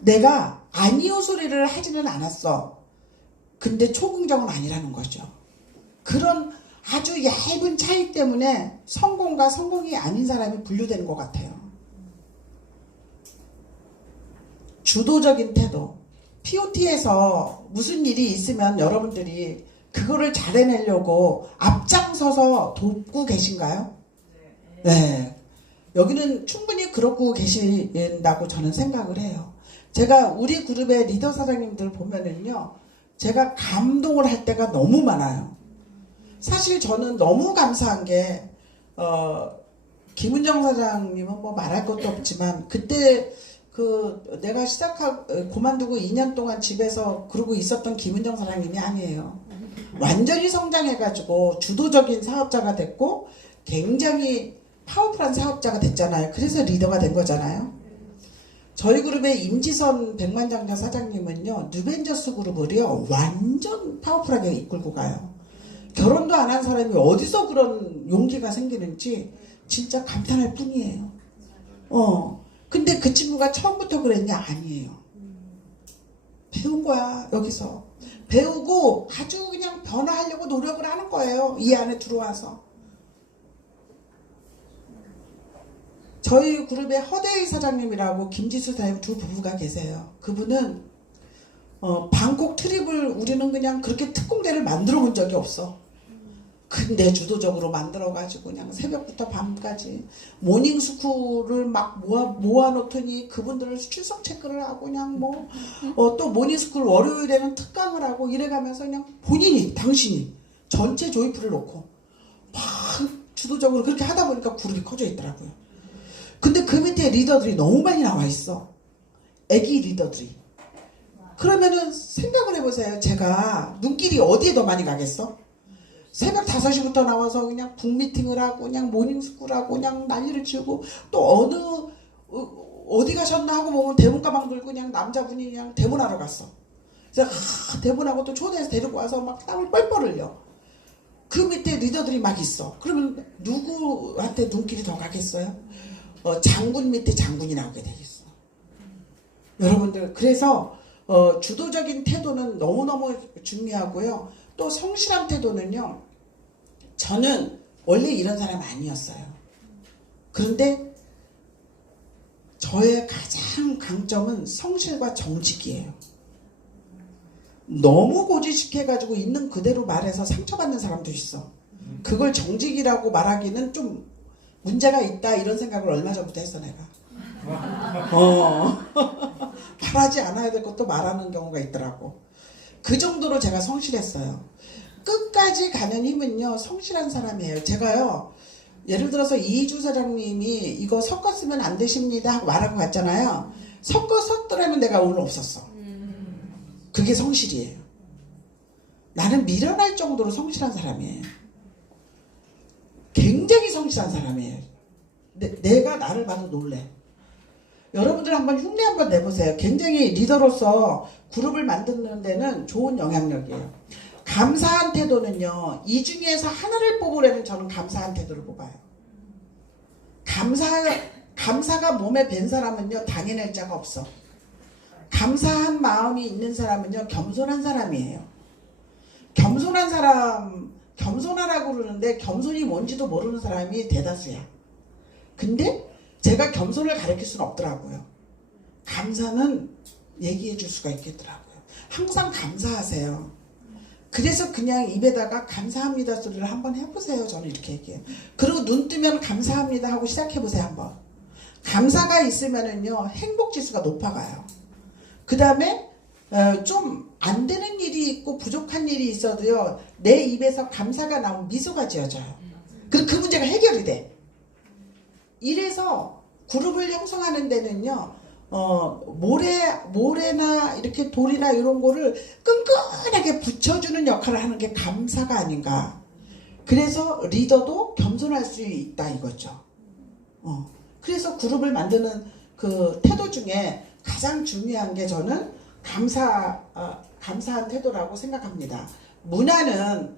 내가 아니요 소리를 하지는 않았어. 근데 초긍정은 아니라는 거죠. 그런 아주 얇은 차이 때문에 성공과 성공이 아닌 사람이 분류되는 것 같아요. 주도적인 태도. POT에서 무슨 일이 있으면 여러분들이 그거를 잘해내려고 앞장서서 돕고 계신가요? 네. 여기는 충분히 그러고 계신다고 저는 생각을 해요. 제가 우리 그룹의 리더 사장님들 보면은요, 제가 감동을 할 때가 너무 많아요. 사실 저는 너무 감사한 게, 김은정 사장님은 뭐 말할 것도 없지만, 그때 내가 그만두고 2년 동안 집에서 그러고 있었던 김은정 사장님이 아니에요. 완전히 성장해가지고 주도적인 사업자가 됐고, 굉장히 파워풀한 사업자가 됐잖아요. 그래서 리더가 된 거잖아요. 저희 그룹의 임지선 백만장자 사장님은요, 뉴벤져스 그룹을요, 완전 파워풀하게 이끌고 가요. 결혼도 안 한 사람이 어디서 그런 용기가 생기는지 진짜 감탄할 뿐이에요. 근데 그 친구가 처음부터 그랬냐? 아니에요. 배운 거야, 여기서. 배우고 아주 그냥 변화하려고 노력을 하는 거예요. 이 안에 들어와서. 저희 그룹의 허대희 사장님이라고 김지수 사장님 두 부부가 계세요. 그분은 방콕 트립을 우리는 그냥 그렇게 특공대를 만들어 본 적이 없어. 근데 주도적으로 만들어가지고 그냥 새벽부터 밤까지 모닝스쿨을 막 모아놓더니 그분들을 출석 체크를 하고 그냥 또 모닝스쿨 월요일에는 특강을 하고 이래가면서 그냥 당신이 전체 조이풀을 놓고 막 주도적으로 그렇게 하다 보니까 그룹이 커져 있더라고요. 근데 그 밑에 리더들이 너무 많이 나와 있어. 애기 리더들이. 그러면은 생각을 해보세요. 제가 눈길이 어디에 더 많이 가겠어? 새벽 5시부터 나와서 그냥 북미팅을 하고 그냥 모닝스쿨 하고 그냥 난리를 치우고 또 어디 가셨나 하고 보면 대문 가방 들고 그냥 남자분이 그냥 대문하러 갔어. 그래서 대문하고 또 초대해서 데리고 와서 막 땀을 뻘뻘 흘려. 그 밑에 리더들이 막 있어. 그러면 누구한테 눈길이 더 가겠어요? 장군 밑에 장군이 나오게 되겠어. 여러분들, 그래서 주도적인 태도는 너무너무 중요하고요. 또 성실한 태도는요, 저는 원래 이런 사람 아니었어요. 그런데 저의 가장 강점은 성실과 정직이에요. 너무 고지식해가지고 있는 그대로 말해서 상처받는 사람도 있어. 그걸 정직이라고 말하기는 좀 문제가 있다 이런 생각을 얼마 전부터 했어 내가. 말하지 않아야 될 것도 말하는 경우가 있더라고. 그 정도로 제가 성실했어요. 끝까지 가는 힘은요, 성실한 사람이에요. 제가요, 예를 들어서 이주 사장님이 이거 섞어 쓰면 안 되십니다 하고 말하고 갔잖아요. 섞어 썼더라면 내가 오늘 없었어. 그게 성실이에요. 나는 미련할 정도로 성실한 사람이에요. 굉장히 성실한 사람이에요. 내가 나를 봐도 놀래. 여러분들 한번 흉내 한번 내보세요. 굉장히 리더로서 그룹을 만드는 데는 좋은 영향력이에요. 감사한 태도는요, 이 중에서 하나를 뽑으려면 저는 감사한 태도를 뽑아요. 감사가 몸에 밴 사람은요, 당해낼 자가 없어. 감사한 마음이 있는 사람은요, 겸손한 사람이에요. 겸손한 사람, 겸손하라고 그러는데 겸손이 뭔지도 모르는 사람이 대다수야. 근데 제가 겸손을 가르칠 수는 없더라고요. 감사는 얘기해 줄 수가 있겠더라고요. 항상 감사하세요. 그래서 그냥 입에다가 감사합니다 소리를 한번 해보세요. 저는 이렇게 얘기해요. 그리고 눈 뜨면 감사합니다 하고 시작해보세요. 한번. 감사가 있으면은요, 행복지수가 높아가요. 그 다음에 좀 안 되는 일이 있고 부족한 일이 있어도요, 내 입에서 감사가 나오면 미소가 지어져요. 그리고 그 문제가 해결이 돼. 이래서 그룹을 형성하는 데는요, 모래나 이렇게 돌이나 이런 거를 끈끈하게 붙여주는 역할을 하는 게 감사가 아닌가. 그래서 리더도 겸손할 수 있다 이거죠. 그래서 그룹을 만드는 그 태도 중에 가장 중요한 게 저는 감사한 태도라고 생각합니다. 문화는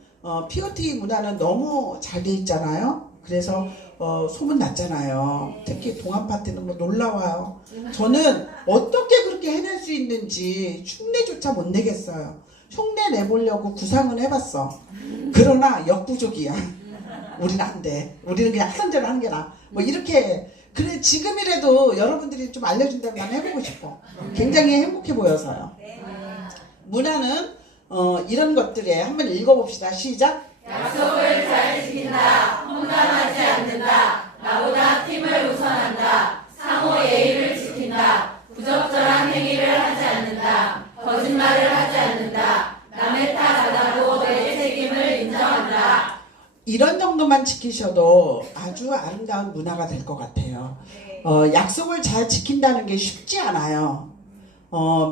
POT 문화는 너무 잘 돼 있잖아요. 그래서 소문 났잖아요. 특히 동안 파티는 뭐 놀라워요. 저는 어떻게 그렇게 해낼 수 있는지 흉내조차 못 내겠어요. 흉내 내보려고 구상은 해봤어. 그러나 역부족이야. 우리는 안 돼. 우리는 그냥 하는 대로 하는 게 나아. 뭐 이렇게. 그래, 지금이라도 여러분들이 좀 알려준다면 난 해보고 싶어. 굉장히 행복해 보여서요. 문화는 이런 것들이에요. 한번 읽어봅시다. 시작. 약속을 잘 지킨다. 험담하지 않는다. 나보다 팀을 우선한다. 상호 예의를 지킨다. 부적절한 행위를 하지 않는다. 거짓말을 하지 않는다. 남의 탓 안 하고 내 책임을 인정한다. 이런 정도만 지키셔도 아주 아름다운 문화가 될 것 같아요. 약속을 잘 지킨다는 게 쉽지 않아요.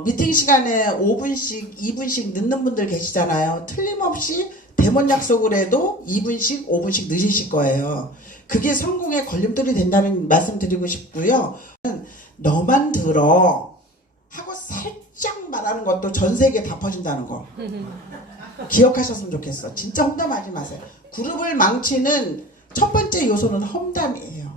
미팅 시간에 5분씩, 2분씩 늦는 분들 계시잖아요. 틀림없이 대본 약속을 해도 2분씩, 5분씩 늦으실 거예요. 그게 성공의 걸림돌이 된다는 말씀 드리고 싶고요. 너만 들어 하고 살짝 말하는 것도 전 세계에 다 퍼진다는 거. 기억하셨으면 좋겠어. 진짜 험담하지 마세요. 그룹을 망치는 첫 번째 요소는 험담이에요.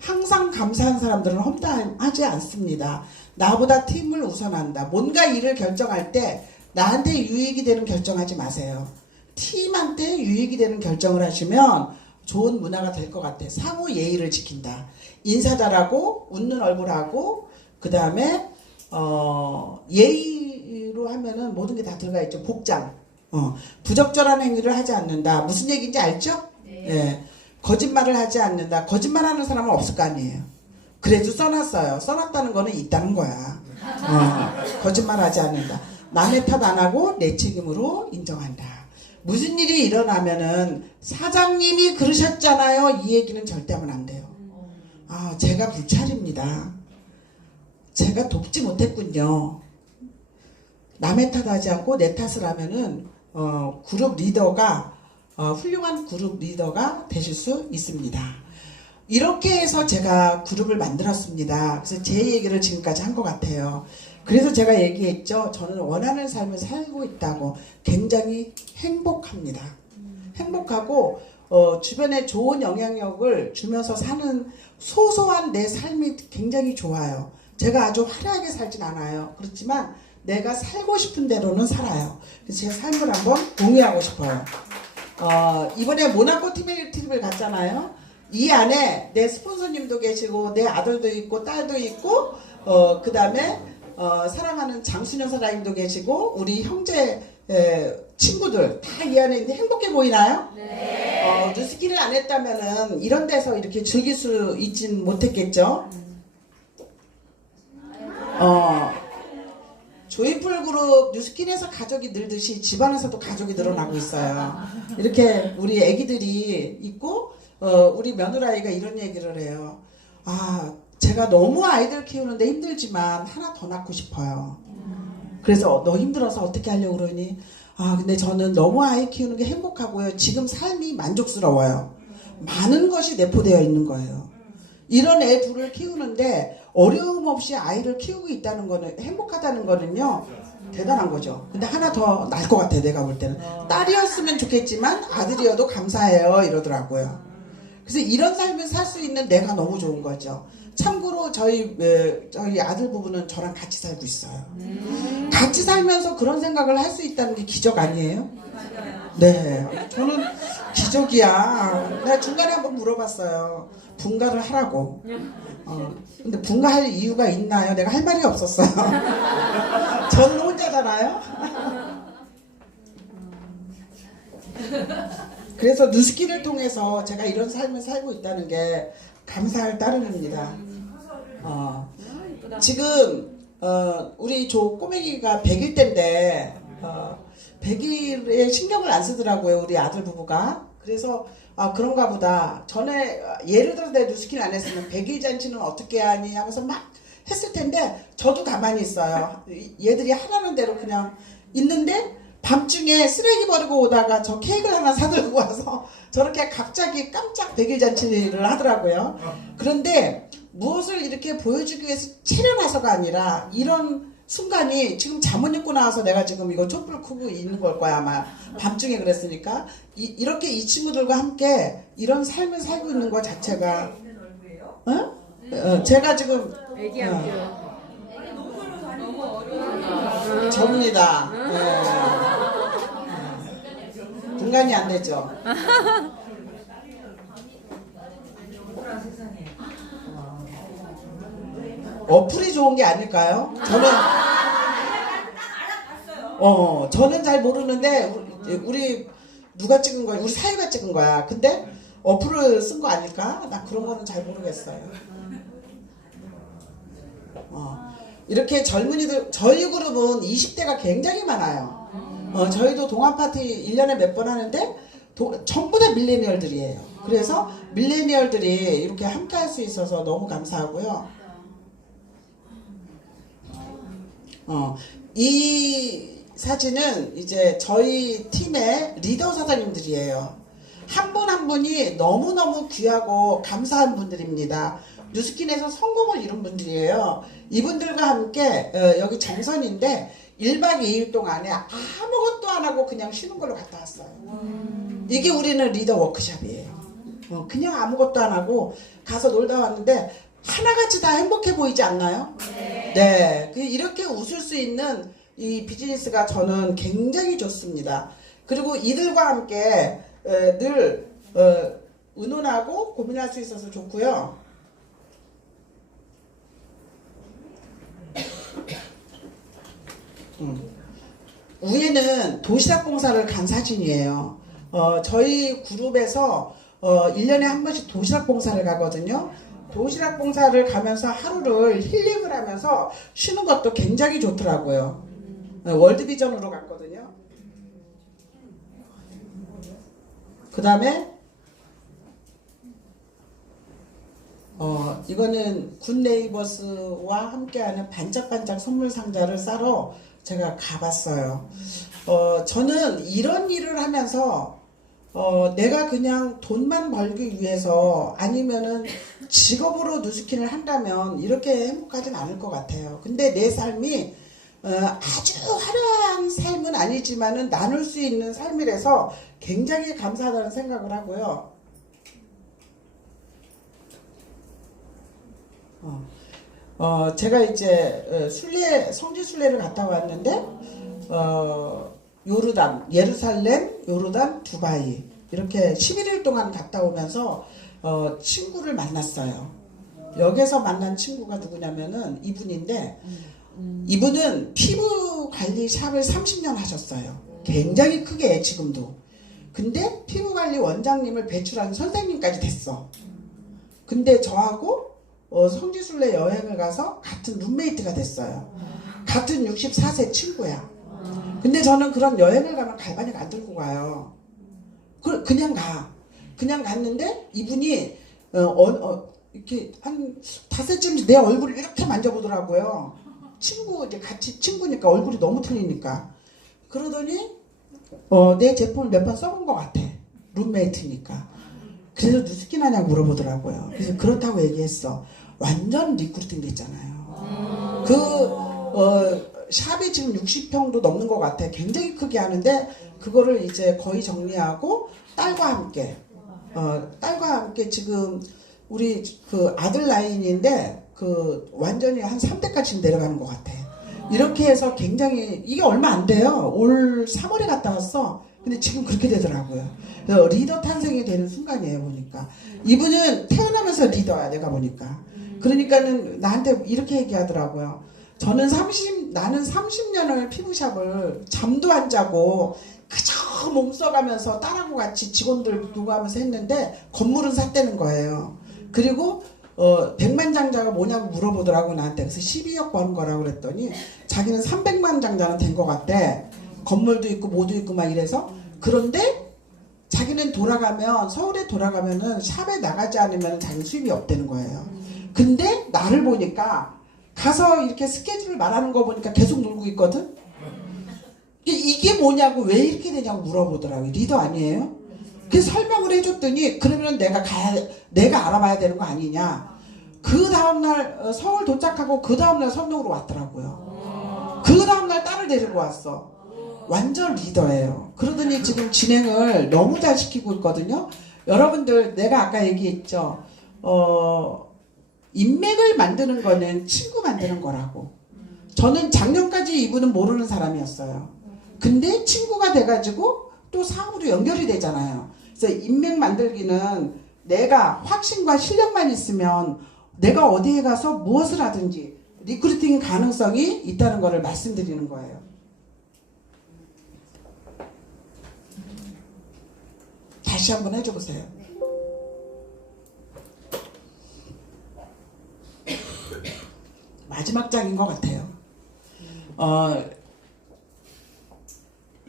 항상 감사한 사람들은 험담하지 않습니다. 나보다 팀을 우선한다. 뭔가 일을 결정할 때 나한테 유익이 되는 결정하지 마세요. 팀한테 유익이 되는 결정을 하시면 좋은 문화가 될 것 같아요. 상호 예의를 지킨다. 인사 잘하고 웃는 얼굴하고 그 다음에 예의로 하면은 모든 게 다 들어가 있죠. 복장. 부적절한 행위를 하지 않는다. 무슨 얘기인지 알죠? 네. 거짓말을 하지 않는다. 거짓말하는 사람은 없을 거 아니에요. 그래도 써놨어요. 써놨다는 거는 있다는 거야. 거짓말하지 않는다. 남의 탓 안 하고 내 책임으로 인정한다. 무슨 일이 일어나면은 사장님이 그러셨잖아요. 이 얘기는 절대 하면 안 돼요. 제가 불찰입니다. 제가 돕지 못했군요. 남의 탓하지 않고 내 탓을 하면은 그룹 리더가 훌륭한 그룹 리더가 되실 수 있습니다. 이렇게 해서 제가 그룹을 만들었습니다. 그래서 제 얘기를 지금까지 한 것 같아요. 그래서 제가 얘기했죠. 저는 원하는 삶을 살고 있다고. 굉장히 행복합니다. 행복하고 주변에 좋은 영향력을 주면서 사는 소소한 내 삶이 굉장히 좋아요. 제가 아주 화려하게 살진 않아요. 그렇지만 내가 살고 싶은 대로는 살아요. 그래서 제 삶을 한번 공유하고 싶어요. 이번에 모나코 팀을 갔잖아요. 이 안에 내 스폰서님도 계시고 내 아들도 있고 딸도 있고 그 다음에 사랑하는 장순영 사장님도 계시고 우리 형제 친구들 다 이 안에 있는데 행복해 보이나요? 네. 뉴스키를 안 했다면은 이런 데서 이렇게 즐길 수 있진 못했겠죠? 조이풀 그룹 뉴스킨에서 가족이 늘듯이 집안에서도 가족이 늘어나고 있어요. 이렇게 우리 애기들이 있고 우리 며느라이가 이런 얘기를 해요. 제가 너무 아이들 키우는데 힘들지만 하나 더 낳고 싶어요. 그래서 너 힘들어서 어떻게 하려고 그러니? 근데 저는 너무 아이 키우는 게 행복하고요. 지금 삶이 만족스러워요. 많은 것이 내포되어 있는 거예요. 이런 애 둘을 키우는데 어려움 없이 아이를 키우고 있다는 거는 행복하다는 거는요 대단한 거죠. 근데 하나 더 날 것 같아. 내가 볼 때는 딸이었으면 좋겠지만 아들이어도 감사해요 이러더라고요. 그래서 이런 삶을 살 수 있는 내가 너무 좋은 거죠. 참고로 저희 아들 부부는 저랑 같이 살고 있어요. 같이 살면서 그런 생각을 할 수 있다는 게 기적 아니에요? 네, 저는 기적이야. 내가 중간에 한번 물어봤어요. 분가를 하라고. 근데 분가할 이유가 있나요? 내가 할 말이 없었어요. 저는 혼자잖아요. 그래서 누스키를 통해서 제가 이런 삶을 살고 있다는 게 감사할 따름입니다. 지금 우리 조 꼬맹이가 100일 때인데 100일에 신경을 안 쓰더라고요. 우리 아들 부부가. 그래서 그런가 보다. 전에 예를 들어 내 누스키를 안 했으면 100일 잔치는 어떻게 하니 하면서 막 했을 텐데 저도 가만히 있어요. 얘들이 하라는 대로 그냥 있는데 밤중에 쓰레기 버리고 오다가 저 케이크를 하나 사들고 와서 저렇게 갑자기 깜짝 100일 잔치를 하더라고요. 그런데 무엇을 이렇게 보여주기 위해서 차려놔서가 아니라 이런 순간이 지금 잠옷 입고 나와서 내가 지금 이거 촛불 켜고 있는 걸 거야 아마 밤중에 그랬으니까 이렇게 이 친구들과 함께 이런 삶을 살고 있는 것 자체가 제가 지금 접니다. 분간이 안 되죠. 어플이 좋은 게 아닐까요? 저는 저는 잘 모르는데 우리 누가 찍은 거야? 우리 사유가 찍은 거야. 근데 어플을 쓴 거 아닐까? 나 그런 거는 잘 모르겠어요. 이렇게 젊은이들, 저희 그룹은 20대가 굉장히 많아요. 저희도 동안 파티 1년에 몇 번 하는데 전부 다 밀레니얼들이에요. 그래서 밀레니얼들이 이렇게 함께 할 수 있어서 너무 감사하고요. 이 사진은 이제 저희 팀의 리더 사장님들이에요. 한 분 한 분이 너무너무 귀하고 감사한 분들입니다. 뉴스킨에서 성공을 이룬 분들이에요. 이분들과 함께 여기 정선인데 1박 2일 동안에 아무것도 안 하고 그냥 쉬는 걸로 갔다 왔어요. 이게 우리는 리더 워크숍이에요. 그냥 아무것도 안 하고 가서 놀다 왔는데 하나같이 다 행복해 보이지 않나요? 네. 이렇게 웃을 수 있는 이 비즈니스가 저는 굉장히 좋습니다. 그리고 이들과 함께 늘 의논하고 고민할 수 있어서 좋고요. 위에는 도시락 봉사를 간 사진이에요. 저희 그룹에서 1년에 한 번씩 도시락 봉사를 가거든요. 도시락 봉사를 가면서 하루를 힐링을 하면서 쉬는 것도 굉장히 좋더라고요. 월드비전으로 갔거든요. 그 다음에 이거는 굿네이버스와 함께하는 반짝반짝 선물 상자를 싸러 제가 가봤어요. 저는 이런 일을 하면서 내가 그냥 돈만 벌기 위해서 아니면은 직업으로 뉴스킨을 한다면 이렇게 행복하진 않을 것 같아요. 근데 내 삶이 아주 화려한 삶은 아니지만은 나눌 수 있는 삶이라서 굉장히 감사하다는 생각을 하고요. 제가 이제 성지 순례를 갔다 왔는데 요르단, 예루살렘, 요르단, 두바이 이렇게 11일 동안 갔다 오면서 친구를 만났어요. 여기서 만난 친구가 누구냐면은 이분인데 이분은 피부 관리 샵을 30년 하셨어요. 굉장히 크게 지금도. 근데 피부 관리 원장님을 배출한 선생님까지 됐어. 근데 저하고 성지순례 여행을 가서 같은 룸메이트가 됐어요. 같은 64세 친구야. 근데 저는 그런 여행을 가면 갈바닉 안 들고 가요. 그냥 가. 그냥 갔는데 이분이 이렇게 한 5cm 내 얼굴을 이렇게 만져보더라고요. 이제 같이 친구니까 얼굴이 너무 틀리니까. 그러더니 내 제품을 몇 번 써본 것 같아. 룸메이트니까. 그래서 뉴스킨 하냐고 물어보더라고요. 그래서 그렇다고 얘기했어. 완전 리크루팅 됐잖아요. 샵이 지금 60평도 넘는 것 같아. 굉장히 크게 하는데 그거를 이제 거의 정리하고 딸과 함께 지금 우리 그 아들 라인인데 완전히 한 3대까지 내려가는 것 같아. 이렇게 해서 굉장히 이게 얼마 안 돼요. 올 3월에 갔다 왔어. 근데 지금 그렇게 되더라고요. 그래서 리더 탄생이 되는 순간이에요. 보니까 이분은 태어나면서 리더야. 내가 보니까. 그러니까는 나한테 이렇게 얘기하더라고요. 나는 30년을 피부샵을 잠도 안 자고 그저 몸써가면서 딸하고 같이 직원들 두고 하면서 했는데 건물은 샀다는 거예요. 그리고 백만장자가 뭐냐고 물어보더라고 나한테. 그래서 12억 버는 거라고 그랬더니 자기는 300만 장자는 된 것 같대. 건물도 있고 뭐도 있고 막 이래서. 그런데 자기는 서울에 돌아가면은 샵에 나가지 않으면 자기 수입이 없다는 거예요. 근데 나를 보니까 가서 이렇게 스케줄을 말하는 거 보니까 계속 놀고 있거든. 이게 뭐냐고, 왜 이렇게 되냐고 물어보더라고요. 리더 아니에요? 그래서 설명을 해줬더니 그러면 내가 알아봐야 되는 거 아니냐. 그 다음날 서울 도착하고 그 다음날 선동으로 왔더라고요. 그 다음날 딸을 데리고 왔어. 완전 리더예요. 그러더니 지금 진행을 너무 잘 시키고 있거든요. 여러분들, 내가 아까 얘기했죠. 인맥을 만드는 거는 친구 만드는 거라고. 저는 작년까지 이분은 모르는 사람이었어요. 근데 친구가 돼가지고 또 사업으로 연결이 되잖아요. 그래서 인맥 만들기는 내가 확신과 실력만 있으면 내가 어디에 가서 무엇을 하든지 리크루팅 가능성이 있다는 것을 말씀드리는 거예요. 다시 한번 해줘 보세요. 마지막 장인 것 같아요.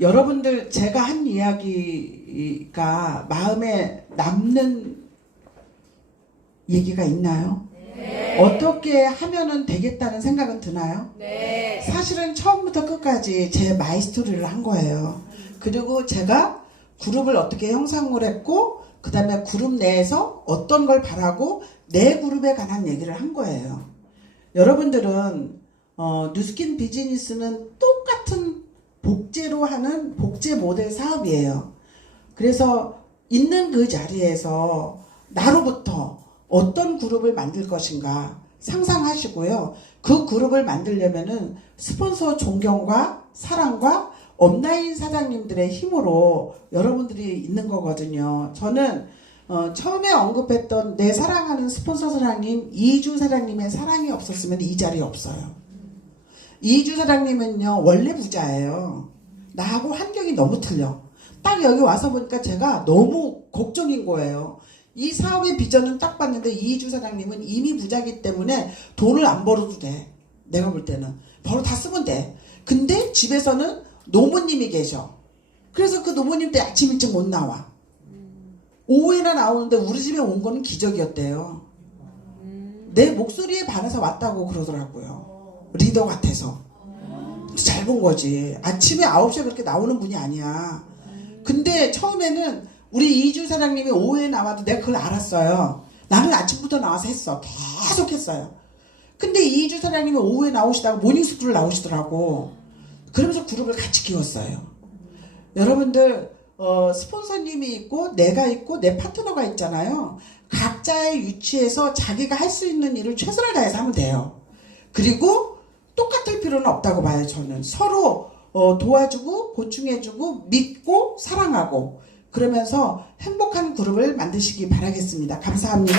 여러분들 제가 한 이야기가 마음에 남는 얘기가 있나요? 네. 어떻게 하면은 되겠다는 생각은 드나요? 네. 사실은 처음부터 끝까지 제 마이스토리를 한 거예요. 그리고 제가 그룹을 어떻게 형성을 했고 그 다음에 그룹 내에서 어떤 걸 바라고 내 그룹에 관한 얘기를 한 거예요. 여러분들은 뉴스킨 비즈니스는 똑같은 복제로 하는 복제 모델 사업이에요. 그래서 있는 그 자리에서 나로부터 어떤 그룹을 만들 것인가 상상하시고요. 그 그룹을 만들려면은 스폰서 존경과 사랑과 업라인 사장님들의 힘으로 여러분들이 있는 거거든요. 저는 처음에 언급했던 내 사랑하는 스폰서 사장님 이주 사장님의 사랑이 없었으면 이 자리에 없어요. 이주 사장님은요 원래 부자예요. 나하고 환경이 너무 틀려. 딱 여기 와서 보니까 제가 너무 걱정인 거예요. 이 사업의 비전은 딱 봤는데 이주 사장님은 이미 부자기 때문에 돈을 안 벌어도 돼. 내가 볼 때는 벌어 다 쓰면 돼. 근데 집에서는 노모님이 계셔. 그래서 그 노모님 때 아침 일찍 못 나와. 오후에나 나오는데 우리 집에 온 거는 기적이었대요. 내 목소리에 반해서 왔다고 그러더라고요. 리더 같아서. 잘 본 거지. 아침에 9시에 그렇게 나오는 분이 아니야. 근데 처음에는 우리 이주 사장님이 오후에 나와도 내가 그걸 알았어요. 나는 아침부터 나와서 했어. 계속 했어요. 근데 이주 사장님이 오후에 나오시다가 모닝스쿨을 나오시더라고. 그러면서 그룹을 같이 키웠어요. 여러분들 스폰서님이 있고 내가 있고 내 파트너가 있잖아요. 각자의 위치에서 자기가 할 수 있는 일을 최선을 다해서 하면 돼요. 그리고 똑같을 필요는 없다고 봐요. 저는 서로 도와주고 보충해주고 믿고 사랑하고 그러면서 행복한 그룹을 만드시기 바라겠습니다. 감사합니다.